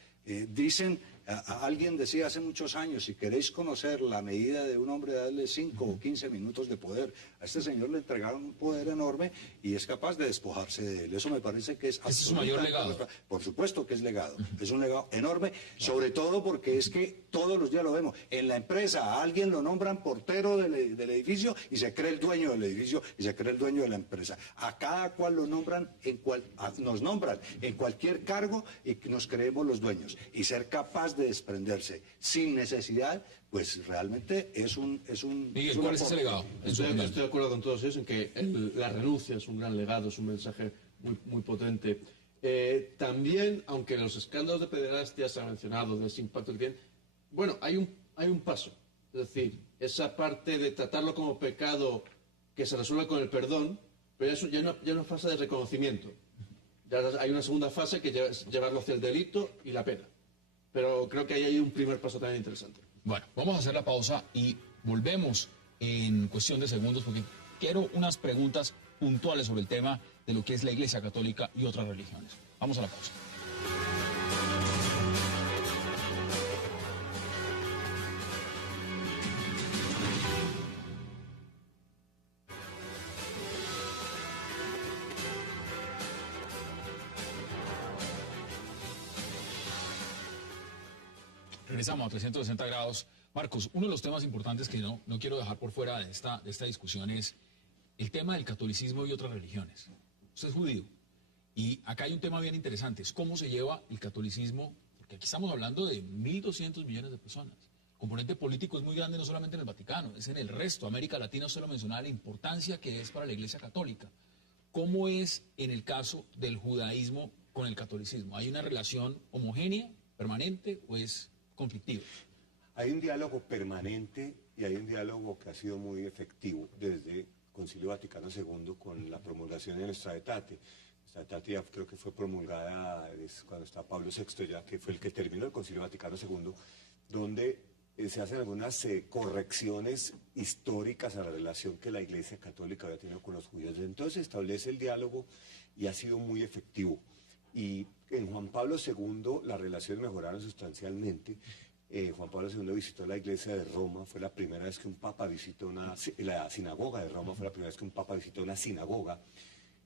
Alguien decía hace muchos años, si queréis conocer la medida de un hombre, dadle 5 o 15 minutos de poder. A este señor le entregaron un poder enorme y es capaz de despojarse de él. Eso me parece que es... ¿Este es su mayor legado? Por supuesto que es legado. Es un legado enorme, sobre todo porque es que todos los días lo vemos. En la empresa a alguien lo nombran portero del edificio y se cree el dueño del edificio y se cree el dueño de la empresa. A cada cual lo nombran, nos nombran en cualquier cargo y nos creemos los dueños. Y ser capaz de desprenderse sin necesidad, pues realmente es un Miguel, ¿cuál es ese legado? Estoy de acuerdo con todos ellos en que la renuncia es un gran legado, es un mensaje muy potente. También, aunque los escándalos de pederastia se han mencionado, de ese impacto que tienen, bueno, hay un paso. Es decir, esa parte de tratarlo como pecado que se resuelve con el perdón, pero eso ya una fase de reconocimiento. Ya hay una segunda fase que es llevarlo hacia el delito y la pena. Pero creo que ahí hay un primer paso también interesante. Bueno, vamos a hacer la pausa y volvemos en cuestión de segundos porque quiero unas preguntas puntuales sobre el tema de lo que es la Iglesia Católica y otras religiones. Vamos a la pausa. Regresamos a 360 grados. Marcos, uno de los temas importantes que no quiero dejar por fuera de esta discusión es el tema del catolicismo y otras religiones. Usted es judío y acá hay un tema bien interesante, es cómo se lleva el catolicismo, porque aquí estamos hablando de 1.200 millones de personas. El componente político es muy grande no solamente en el Vaticano, es en el resto. América Latina, usted lo mencionaba, la importancia que es para la Iglesia Católica. ¿Cómo es en el caso del judaísmo con el catolicismo? ¿Hay una relación homogénea, permanente o es conflictivo? Hay un diálogo permanente y hay un diálogo que ha sido muy efectivo desde el Concilio Vaticano II con la promulgación de nuestra Aetate. Nuestra Aetate ya creo que fue promulgada cuando está Pablo VI, ya que fue el que terminó el Concilio Vaticano II, donde se hacen algunas correcciones históricas a la relación que la Iglesia Católica había tenido con los judíos. Entonces se establece el diálogo y ha sido muy efectivo. Y en Juan Pablo II las relaciones mejoraron sustancialmente. Juan Pablo II visitó la iglesia de Roma, fue la primera vez que un papa visitó la sinagoga de Roma, fue la primera vez que un papa visitó una sinagoga.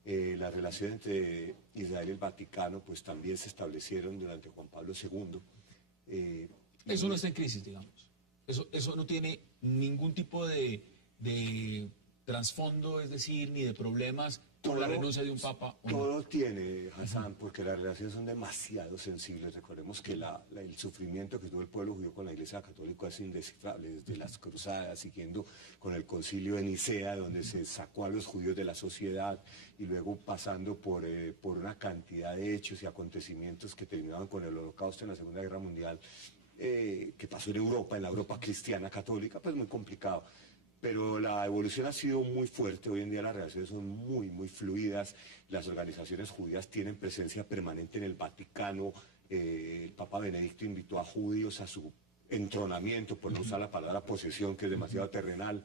Las relaciones entre Israel y el Vaticano pues también se establecieron durante Juan Pablo II. Eso no está en crisis, digamos. Eso no tiene ningún tipo de trasfondo, es decir, ni de problemas por la renuncia de un papa? ¿O no? Todo tiene, Hassan, porque las relaciones son demasiado sensibles. Recordemos que el sufrimiento que tuvo el pueblo judío con la Iglesia Católica es indescifrable, desde las cruzadas, siguiendo con el concilio de Nicea, donde se sacó a los judíos de la sociedad, y luego pasando por una cantidad de hechos y acontecimientos que terminaban con el Holocausto en la Segunda Guerra Mundial, que pasó en la Europa cristiana católica, pues muy complicado. Pero la evolución ha sido muy fuerte. Hoy en día las relaciones son muy, muy fluidas. Las organizaciones judías tienen presencia permanente en el Vaticano. El Papa Benedicto invitó a judíos a su entronamiento, por no usar la palabra posesión, que es demasiado terrenal.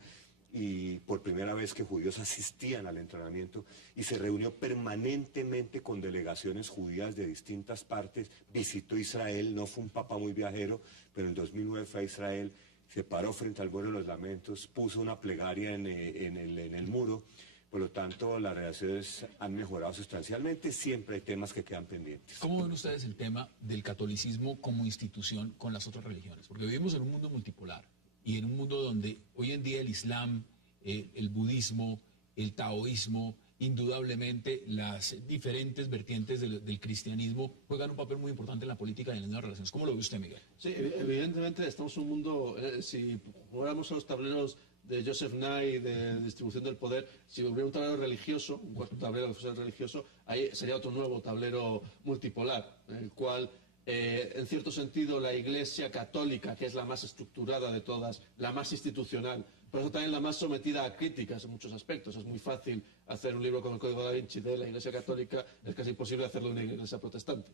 Y por primera vez que judíos asistían al entrenamiento, y se reunió permanentemente con delegaciones judías de distintas partes. Visitó Israel, no fue un papa muy viajero, pero en 2009 fue a Israel. Se paró frente al Muro de los Lamentos, puso una plegaria en el muro. Por lo tanto, las relaciones han mejorado sustancialmente. Siempre hay temas que quedan pendientes. ¿Cómo ven ustedes el tema del catolicismo como institución con las otras religiones? Porque vivimos en un mundo multipolar y en un mundo donde hoy en día el Islam, el budismo, el taoísmo, indudablemente las diferentes vertientes del cristianismo juegan un papel muy importante en la política y en las nuevas relaciones. ¿Cómo lo ve usted, Miguel? Sí, evidentemente estamos en un mundo, si jugáramos a los tableros de Joseph Nye de distribución del poder, si hubiera un tablero religioso, un cuarto tablero que fuese religioso, ahí sería otro nuevo tablero multipolar, en el cual, en cierto sentido, la Iglesia católica, que es la más estructurada de todas, la más institucional, por eso también la más sometida a críticas en muchos aspectos. Es muy fácil hacer un libro como el Código da Vinci de la Iglesia católica, es casi imposible hacerlo en una iglesia protestante,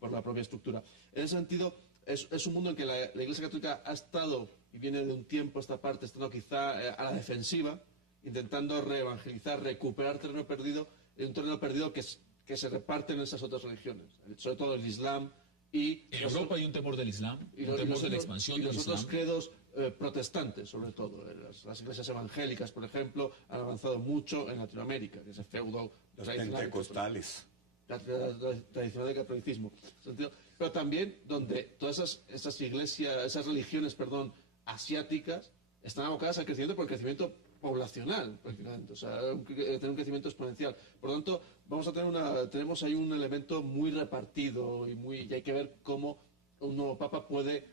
por la propia estructura. En ese sentido, es un mundo en que la Iglesia católica ha estado, y viene de un tiempo a esta parte, estando quizá a la defensiva, intentando reevangelizar, recuperar terreno perdido, un terreno perdido que se reparte en esas otras religiones, sobre todo el Islam. Y en Europa hay un temor del Islam, un temor de la expansión del Islam. Y los otros credos protestantes, sobre todo. Las iglesias evangélicas, por ejemplo, han avanzado mucho en Latinoamérica, que es el feudo los pentecostales. La tradicional del catolicismo. Pero también donde todas esas iglesias, esas religiones, asiáticas, están abocadas al crecimiento por el crecimiento poblacional, prácticamente, o sea, tener un crecimiento exponencial. Por lo tanto, tenemos ahí un elemento muy repartido y hay que ver cómo un nuevo papa puede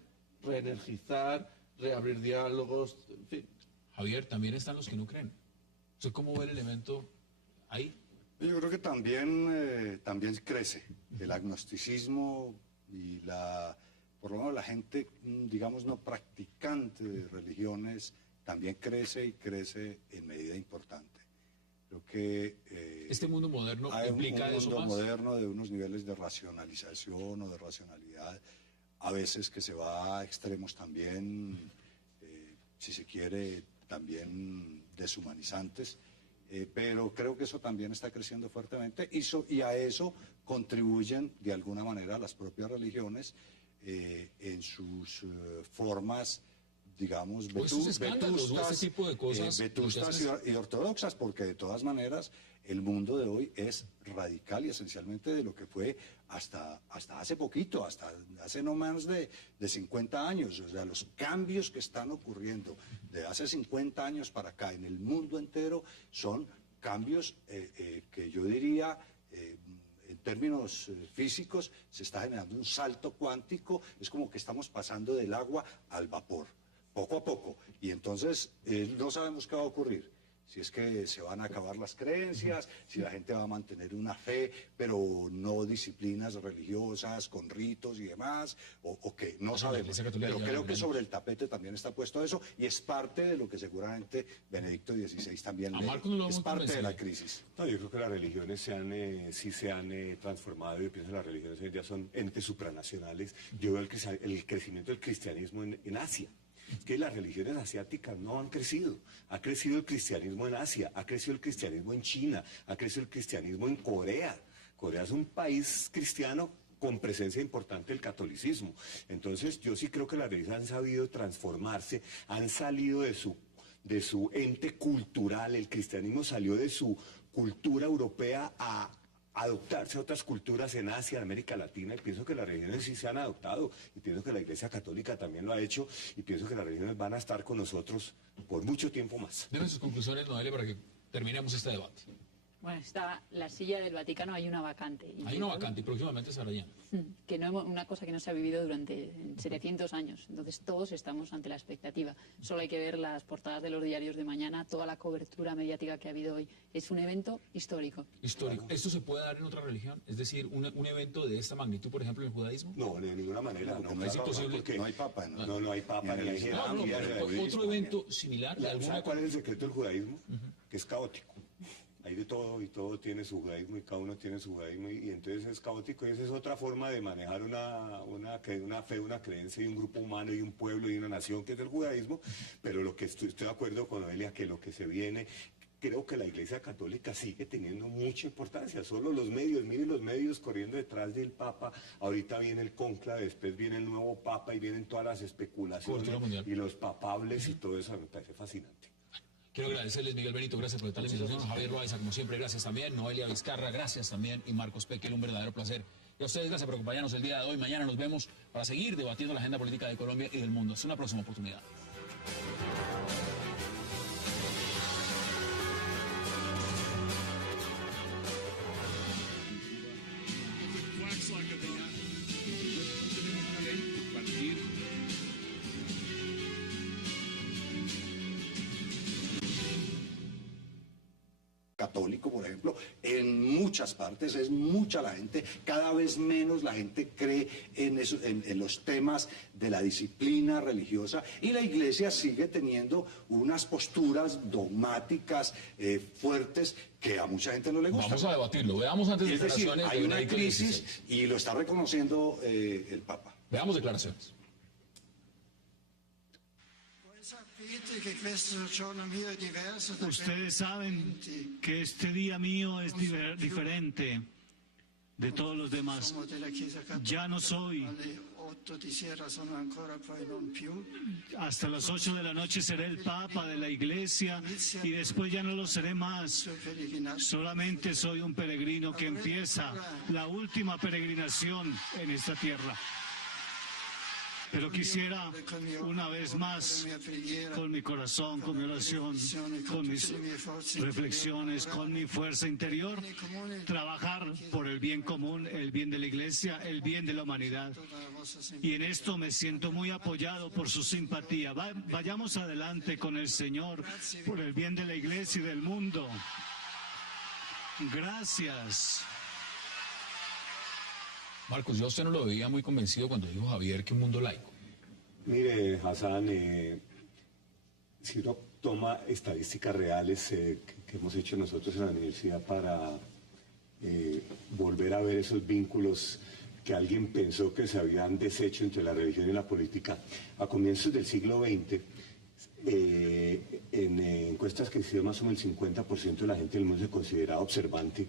reenergizar, reabrir diálogos, en fin. Javier, también están los que no creen. ¿Usted cómo ve el elemento ahí? Yo creo que también crece el agnosticismo y por lo menos la gente, digamos, no practicante de religiones, también crece y crece en medida importante. Creo que este mundo moderno hay implica un eso mundo más. moderno de unos niveles de racionalización o de racionalidad, a veces que se va a extremos también, si se quiere, también deshumanizantes. Pero creo que eso también está creciendo fuertemente y a eso contribuyen de alguna manera las propias religiones en sus formas, digamos, vetustas y ortodoxas, porque de todas maneras el mundo de hoy es radical y esencialmente de lo que fue hasta hace poquito, hasta hace no más de 50 años. O sea, los cambios que están ocurriendo de hace 50 años para acá en el mundo entero son cambios que yo diría, en términos físicos, se está generando un salto cuántico. Es como que estamos pasando del agua al vapor, poco a poco, y entonces no sabemos qué va a ocurrir. Si es que se van a acabar las creencias, si la gente va a mantener una fe, pero no disciplinas religiosas, con ritos y demás, o qué, no sabemos. Pero creo que sobre el tapete también está puesto eso, y es parte de lo que seguramente Benedicto XVI también es parte de la crisis. No, yo creo que las religiones sí se han transformado. Yo pienso que las religiones hoy en día son entes supranacionales. Yo veo el crecimiento del cristianismo en Asia. Es que las religiones asiáticas no han crecido. Ha crecido el cristianismo en Asia, ha crecido el cristianismo en China, ha crecido el cristianismo en Corea. Corea es un país cristiano con presencia importante del catolicismo. Entonces yo sí creo que las religiones han sabido transformarse, han salido de su ente cultural. El cristianismo salió de su cultura europea a adoptarse a otras culturas en Asia, en América Latina, y pienso que las religiones sí se han adoptado, y pienso que la Iglesia Católica también lo ha hecho, y pienso que las religiones van a estar con nosotros por mucho tiempo más. Deben sus conclusiones, Noelia, para que terminemos este debate. Bueno, está la silla del Vaticano, hay una vacante. Hay una vacante y próximamente estará llena. Que no una cosa que no se ha vivido durante 700 años. Entonces todos estamos ante la expectativa. Solo hay que ver las portadas de los diarios de mañana, toda la cobertura mediática que ha habido hoy. Es un evento histórico. Histórico. ¿Esto se puede dar en otra religión? Es decir, un evento de esta magnitud, por ejemplo, en el judaísmo. No, de ninguna manera. No es imposible. No hay papa. No hay papa ni hay Otro evento similar. ¿Sabe cuál es el secreto del judaísmo? Que es caótico. Hay de todo y todo tiene su judaísmo y cada uno tiene su judaísmo y entonces es caótico y esa es otra forma de manejar una fe, una creencia y un grupo humano y un pueblo y una nación que es el judaísmo, pero lo que estoy de acuerdo con Noelia que lo que se viene, creo que la Iglesia Católica sigue teniendo mucha importancia, solo los medios, miren los medios corriendo detrás del Papa, ahorita viene el cónclave, después viene el nuevo Papa y vienen todas las especulaciones y los papables y todo eso, me parece fascinante. Quiero agradecerles, Miguel Benito, gracias por esta invitación. Javier Loaiza, como siempre, gracias también. Noelia Vizcarra, gracias también. Y Marcos Pekel, un verdadero placer. Y a ustedes, gracias por acompañarnos el día de hoy. Mañana nos vemos para seguir debatiendo la agenda política de Colombia y del mundo. Hasta una próxima oportunidad. Católico, por ejemplo, en muchas partes es mucha la gente, cada vez menos la gente cree en los temas de la disciplina religiosa y la Iglesia sigue teniendo unas posturas dogmáticas fuertes que a mucha gente no le gustan. Vamos a debatirlo, veamos antes Es decir, declaraciones hay de una Benedicto crisis XVI. y lo está reconociendo el Papa. Veamos declaraciones. Ustedes saben que este día mío es diferente de todos los demás. Ya no soy. Hasta las 8 de la noche seré el Papa de la Iglesia y después ya no lo seré más. Solamente soy un peregrino que empieza la última peregrinación en esta tierra. Pero quisiera una vez más, con mi corazón, con mi oración, con mis reflexiones, con mi fuerza interior, trabajar por el bien común, el bien de la Iglesia, el bien de la humanidad. Y en esto me siento muy apoyado por su simpatía. Vayamos adelante con el Señor por el bien de la Iglesia y del mundo. Gracias. Marcos, yo a usted no lo veía muy convencido cuando dijo Javier que un mundo laico. Mire, Hassan, si uno toma estadísticas reales que hemos hecho nosotros en la universidad para volver a ver esos vínculos que alguien pensó que se habían deshecho entre la religión y la política, a comienzos del siglo XX, en encuestas que hicieron más o menos el 50% de la gente del mundo se consideraba observante,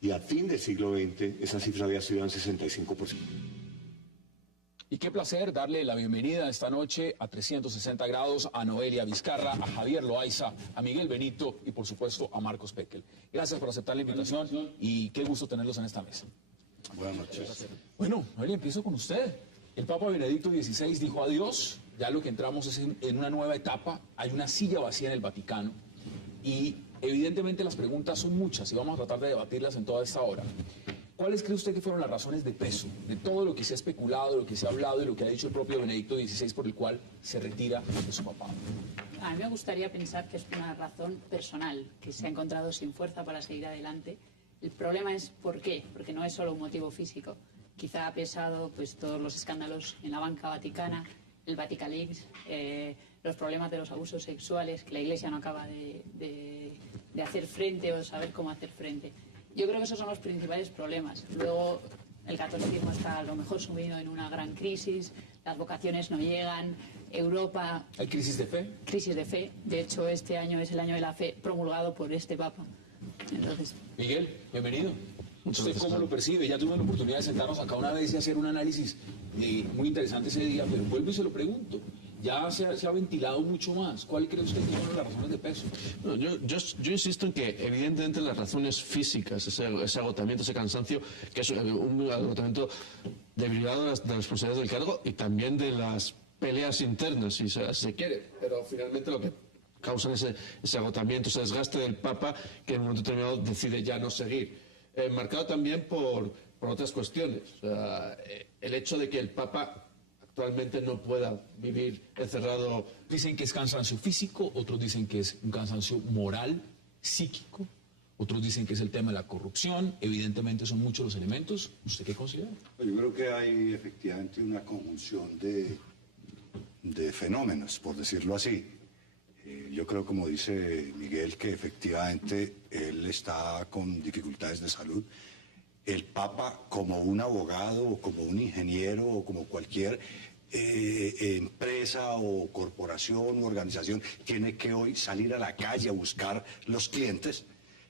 y a fin del siglo XX esa cifra había subido en 65%. Y qué placer darle la bienvenida esta noche a 360 grados a Noelia Vizcarra, a Javier Loaiza, a Miguel Benito y por supuesto a Marcos Pekel. Gracias por aceptar la invitación y qué gusto tenerlos en esta mesa. Buenas noches. Bueno, Noelia, empiezo con usted. El Papa Benedicto XVI dijo adiós, ya lo que entramos es en una nueva etapa, hay una silla vacía en el Vaticano y evidentemente las preguntas son muchas y vamos a tratar de debatirlas en toda esta hora. ¿Cuáles cree usted que fueron las razones de peso de todo lo que se ha especulado, lo que se ha hablado y lo que ha dicho el propio Benedicto XVI por el cual se retira de su papado? A mí me gustaría pensar que es una razón personal, que se ha encontrado sin fuerza para seguir adelante. El problema es ¿por qué? Porque no es solo un motivo físico. Quizá ha pesado pues, todos los escándalos en la banca vaticana, el Vaticanleaks, los problemas de los abusos sexuales, que la Iglesia no acaba de hacer frente o saber cómo hacer frente. Yo creo que esos son los principales problemas. Luego, el catolicismo está a lo mejor sumido en una gran crisis, las vocaciones no llegan, Europa... ¿Hay crisis de fe? Crisis de fe. De hecho, este año es el año de la fe promulgado por este Papa. Entonces... Miguel, bienvenido. Muchas ¿Usted gracias. cómo lo percibe? Ya tuve la oportunidad de sentarnos acá una vez y hacer un análisis muy interesante ese día, pero vuelvo y se lo pregunto. Ya se ha ventilado mucho más. ¿Cuál cree usted que fueron las razones de peso? No, yo insisto en que evidentemente las razones físicas, ese agotamiento, ese cansancio, que es un agotamiento derivado de las responsabilidades del cargo y también de las peleas internas, si se quiere. Pero finalmente lo que causan ese agotamiento, ese desgaste del Papa, que en un momento determinado decide ya no seguir. Marcado también por otras cuestiones. O sea, el hecho de que el Papa actualmente no pueda vivir encerrado. Dicen que es cansancio físico, otros dicen que es un cansancio moral, psíquico, otros dicen que es el tema de la corrupción. Evidentemente son muchos los elementos. ¿Usted qué considera? Yo creo que hay efectivamente una conjunción de fenómenos, por decirlo así. Yo creo, como dice Miguel, que efectivamente él está con dificultades de salud. El Papa, como un abogado o como un ingeniero o como cualquier empresa o corporación u organización, tiene que hoy salir a la calle a buscar los clientes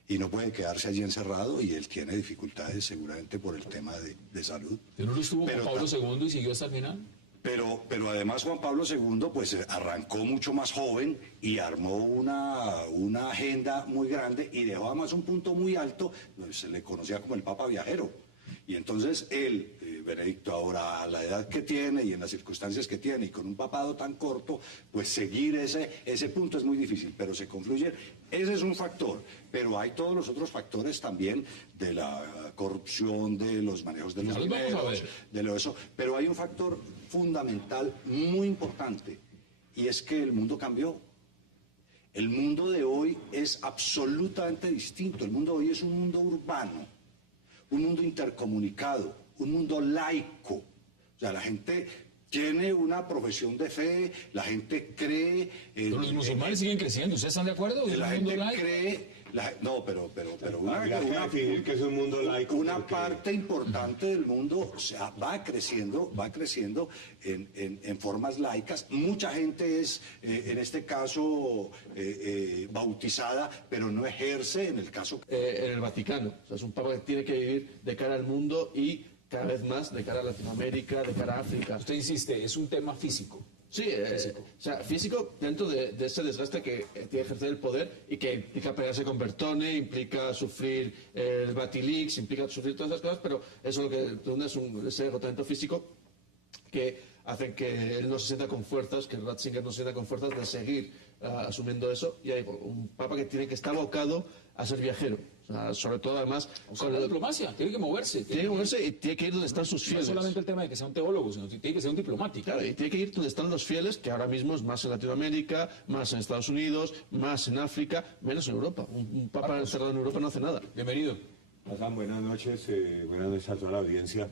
y no puede quedarse allí encerrado, y él tiene dificultades seguramente por el tema de salud. ¿Pero no estuvo Juan Pablo II y siguió hasta el final? Pero además Juan Pablo II pues arrancó mucho más joven y armó una agenda muy grande y dejó además un punto muy alto, se le conocía como el Papa Viajero. Y entonces él, Benedicto, ahora a la edad que tiene y en las circunstancias que tiene y con un papado tan corto, pues seguir ese punto es muy difícil, pero se confluyen. Ese es un factor, pero hay todos los otros factores también de la corrupción, de los manejos de los dineros, de lo eso. Pero hay un factor fundamental muy importante, y es que el mundo cambió. El mundo de hoy es absolutamente distinto. El mundo de hoy es un mundo urbano, un mundo intercomunicado, un mundo laico. O sea, la gente tiene una profesión de fe, la gente cree... Pero los musulmanes siguen creciendo, ¿ustedes están de acuerdo? La gente cree... no, pero que es un mundo laico. Una parte importante del mundo, o sea, va creciendo en formas laicas. Mucha gente es, en este caso, bautizada, pero no ejerce en el caso... En el Vaticano. O sea, es un papa que tiene que vivir de cara al mundo y cada vez más de cara a Latinoamérica, de cara a África. Usted insiste, es un tema físico. Sí, o sea, físico dentro de ese desgaste que tiene que ejercer el poder y que implica pegarse con Bertone, implica sufrir el Batilix, implica sufrir todas esas cosas, pero eso lo que es ese agotamiento físico que hacen que él no se sienta con fuerzas, que Ratzinger no se sienta con fuerzas de seguir asumiendo eso. Y hay un papa que tiene que estar abocado a ser viajero. O sea, sobre todo, además... con la diplomacia, tiene que moverse. Tiene que moverse y tiene que ir donde están sus fieles. No es solamente el tema de que sea un teólogo, sino que tiene que ser un diplomático. Claro, y tiene que ir donde están los fieles, que ahora mismo es más en Latinoamérica, más en Estados Unidos, más en África, menos en Europa. Un papa encerrado en Europa no hace nada. Bienvenido. Hassan, buenas noches a toda la audiencia.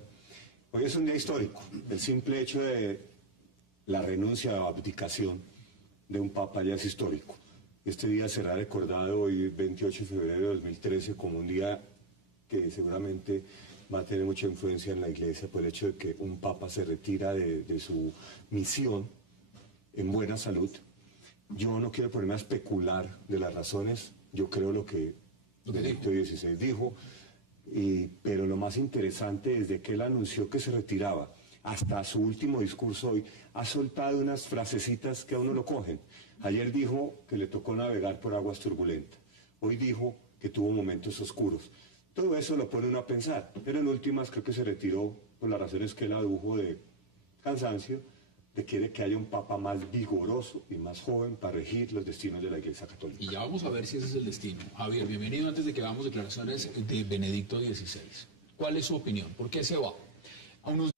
Hoy es un día histórico. El simple hecho de la renuncia o abdicación de un papa ya es histórico. Este día será recordado hoy, 28 de febrero de 2013, como un día que seguramente va a tener mucha influencia en la Iglesia por el hecho de que un papa se retira de su misión en buena salud. Yo no quiero ponerme a especular de las razones, yo creo lo que Benedicto XVI dijo, pero lo más interesante, desde que él anunció que se retiraba hasta su último discurso hoy, ha soltado unas frasecitas que a uno lo cogen. Ayer dijo que le tocó navegar por aguas turbulentas. Hoy dijo que tuvo momentos oscuros. Todo eso lo pone uno a pensar. Pero en últimas creo que se retiró por las razones que él adujo de cansancio, de quiere que haya un papa más vigoroso y más joven para regir los destinos de la Iglesia Católica. Y ya vamos a ver si ese es el destino. Javier, bienvenido. Antes de que veamos declaraciones de Benedicto XVI. ¿Cuál es su opinión? ¿Por qué se va? A unos...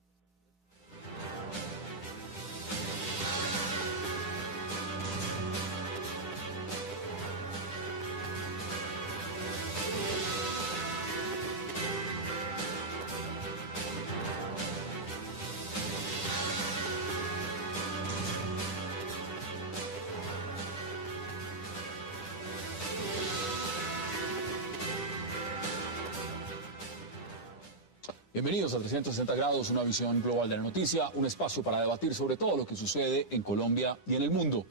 Bienvenidos a 360 grados, una visión global de la noticia, un espacio para debatir sobre todo lo que sucede en Colombia y en el mundo.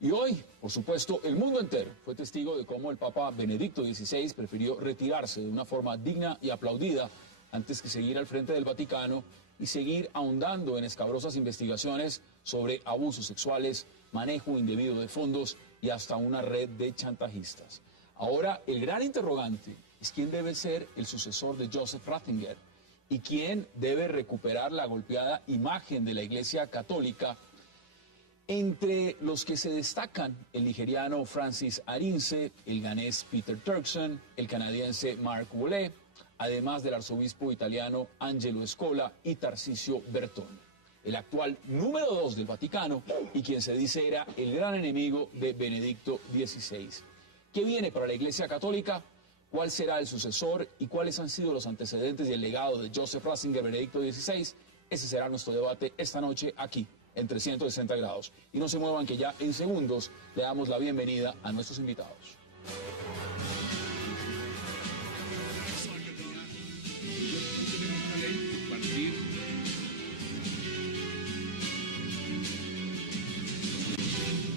Y hoy, por supuesto, el mundo entero fue testigo de cómo el Papa Benedicto XVI prefirió retirarse de una forma digna y aplaudida antes que seguir al frente del Vaticano y seguir ahondando en escabrosas investigaciones sobre abusos sexuales, manejo indebido de fondos y hasta una red de chantajistas. Ahora, el gran interrogante es quién debe ser el sucesor de Joseph Ratzinger y quién debe recuperar la golpeada imagen de la Iglesia Católica Entre los que se destacan, el nigeriano Francis Arinze, el ganés Peter Turkson, el canadiense Mark Wole, además del arzobispo italiano Angelo Scola y Tarcisio Bertone, el actual número 2 del Vaticano y quien se dice era el gran enemigo de Benedicto XVI. ¿Qué viene para la Iglesia Católica? ¿Cuál será el sucesor y cuáles han sido los antecedentes y el legado de Joseph Ratzinger, Benedicto XVI? Ese será nuestro debate esta noche aquí, en 360 grados. Y no se muevan que ya en segundos le damos la bienvenida a nuestros invitados.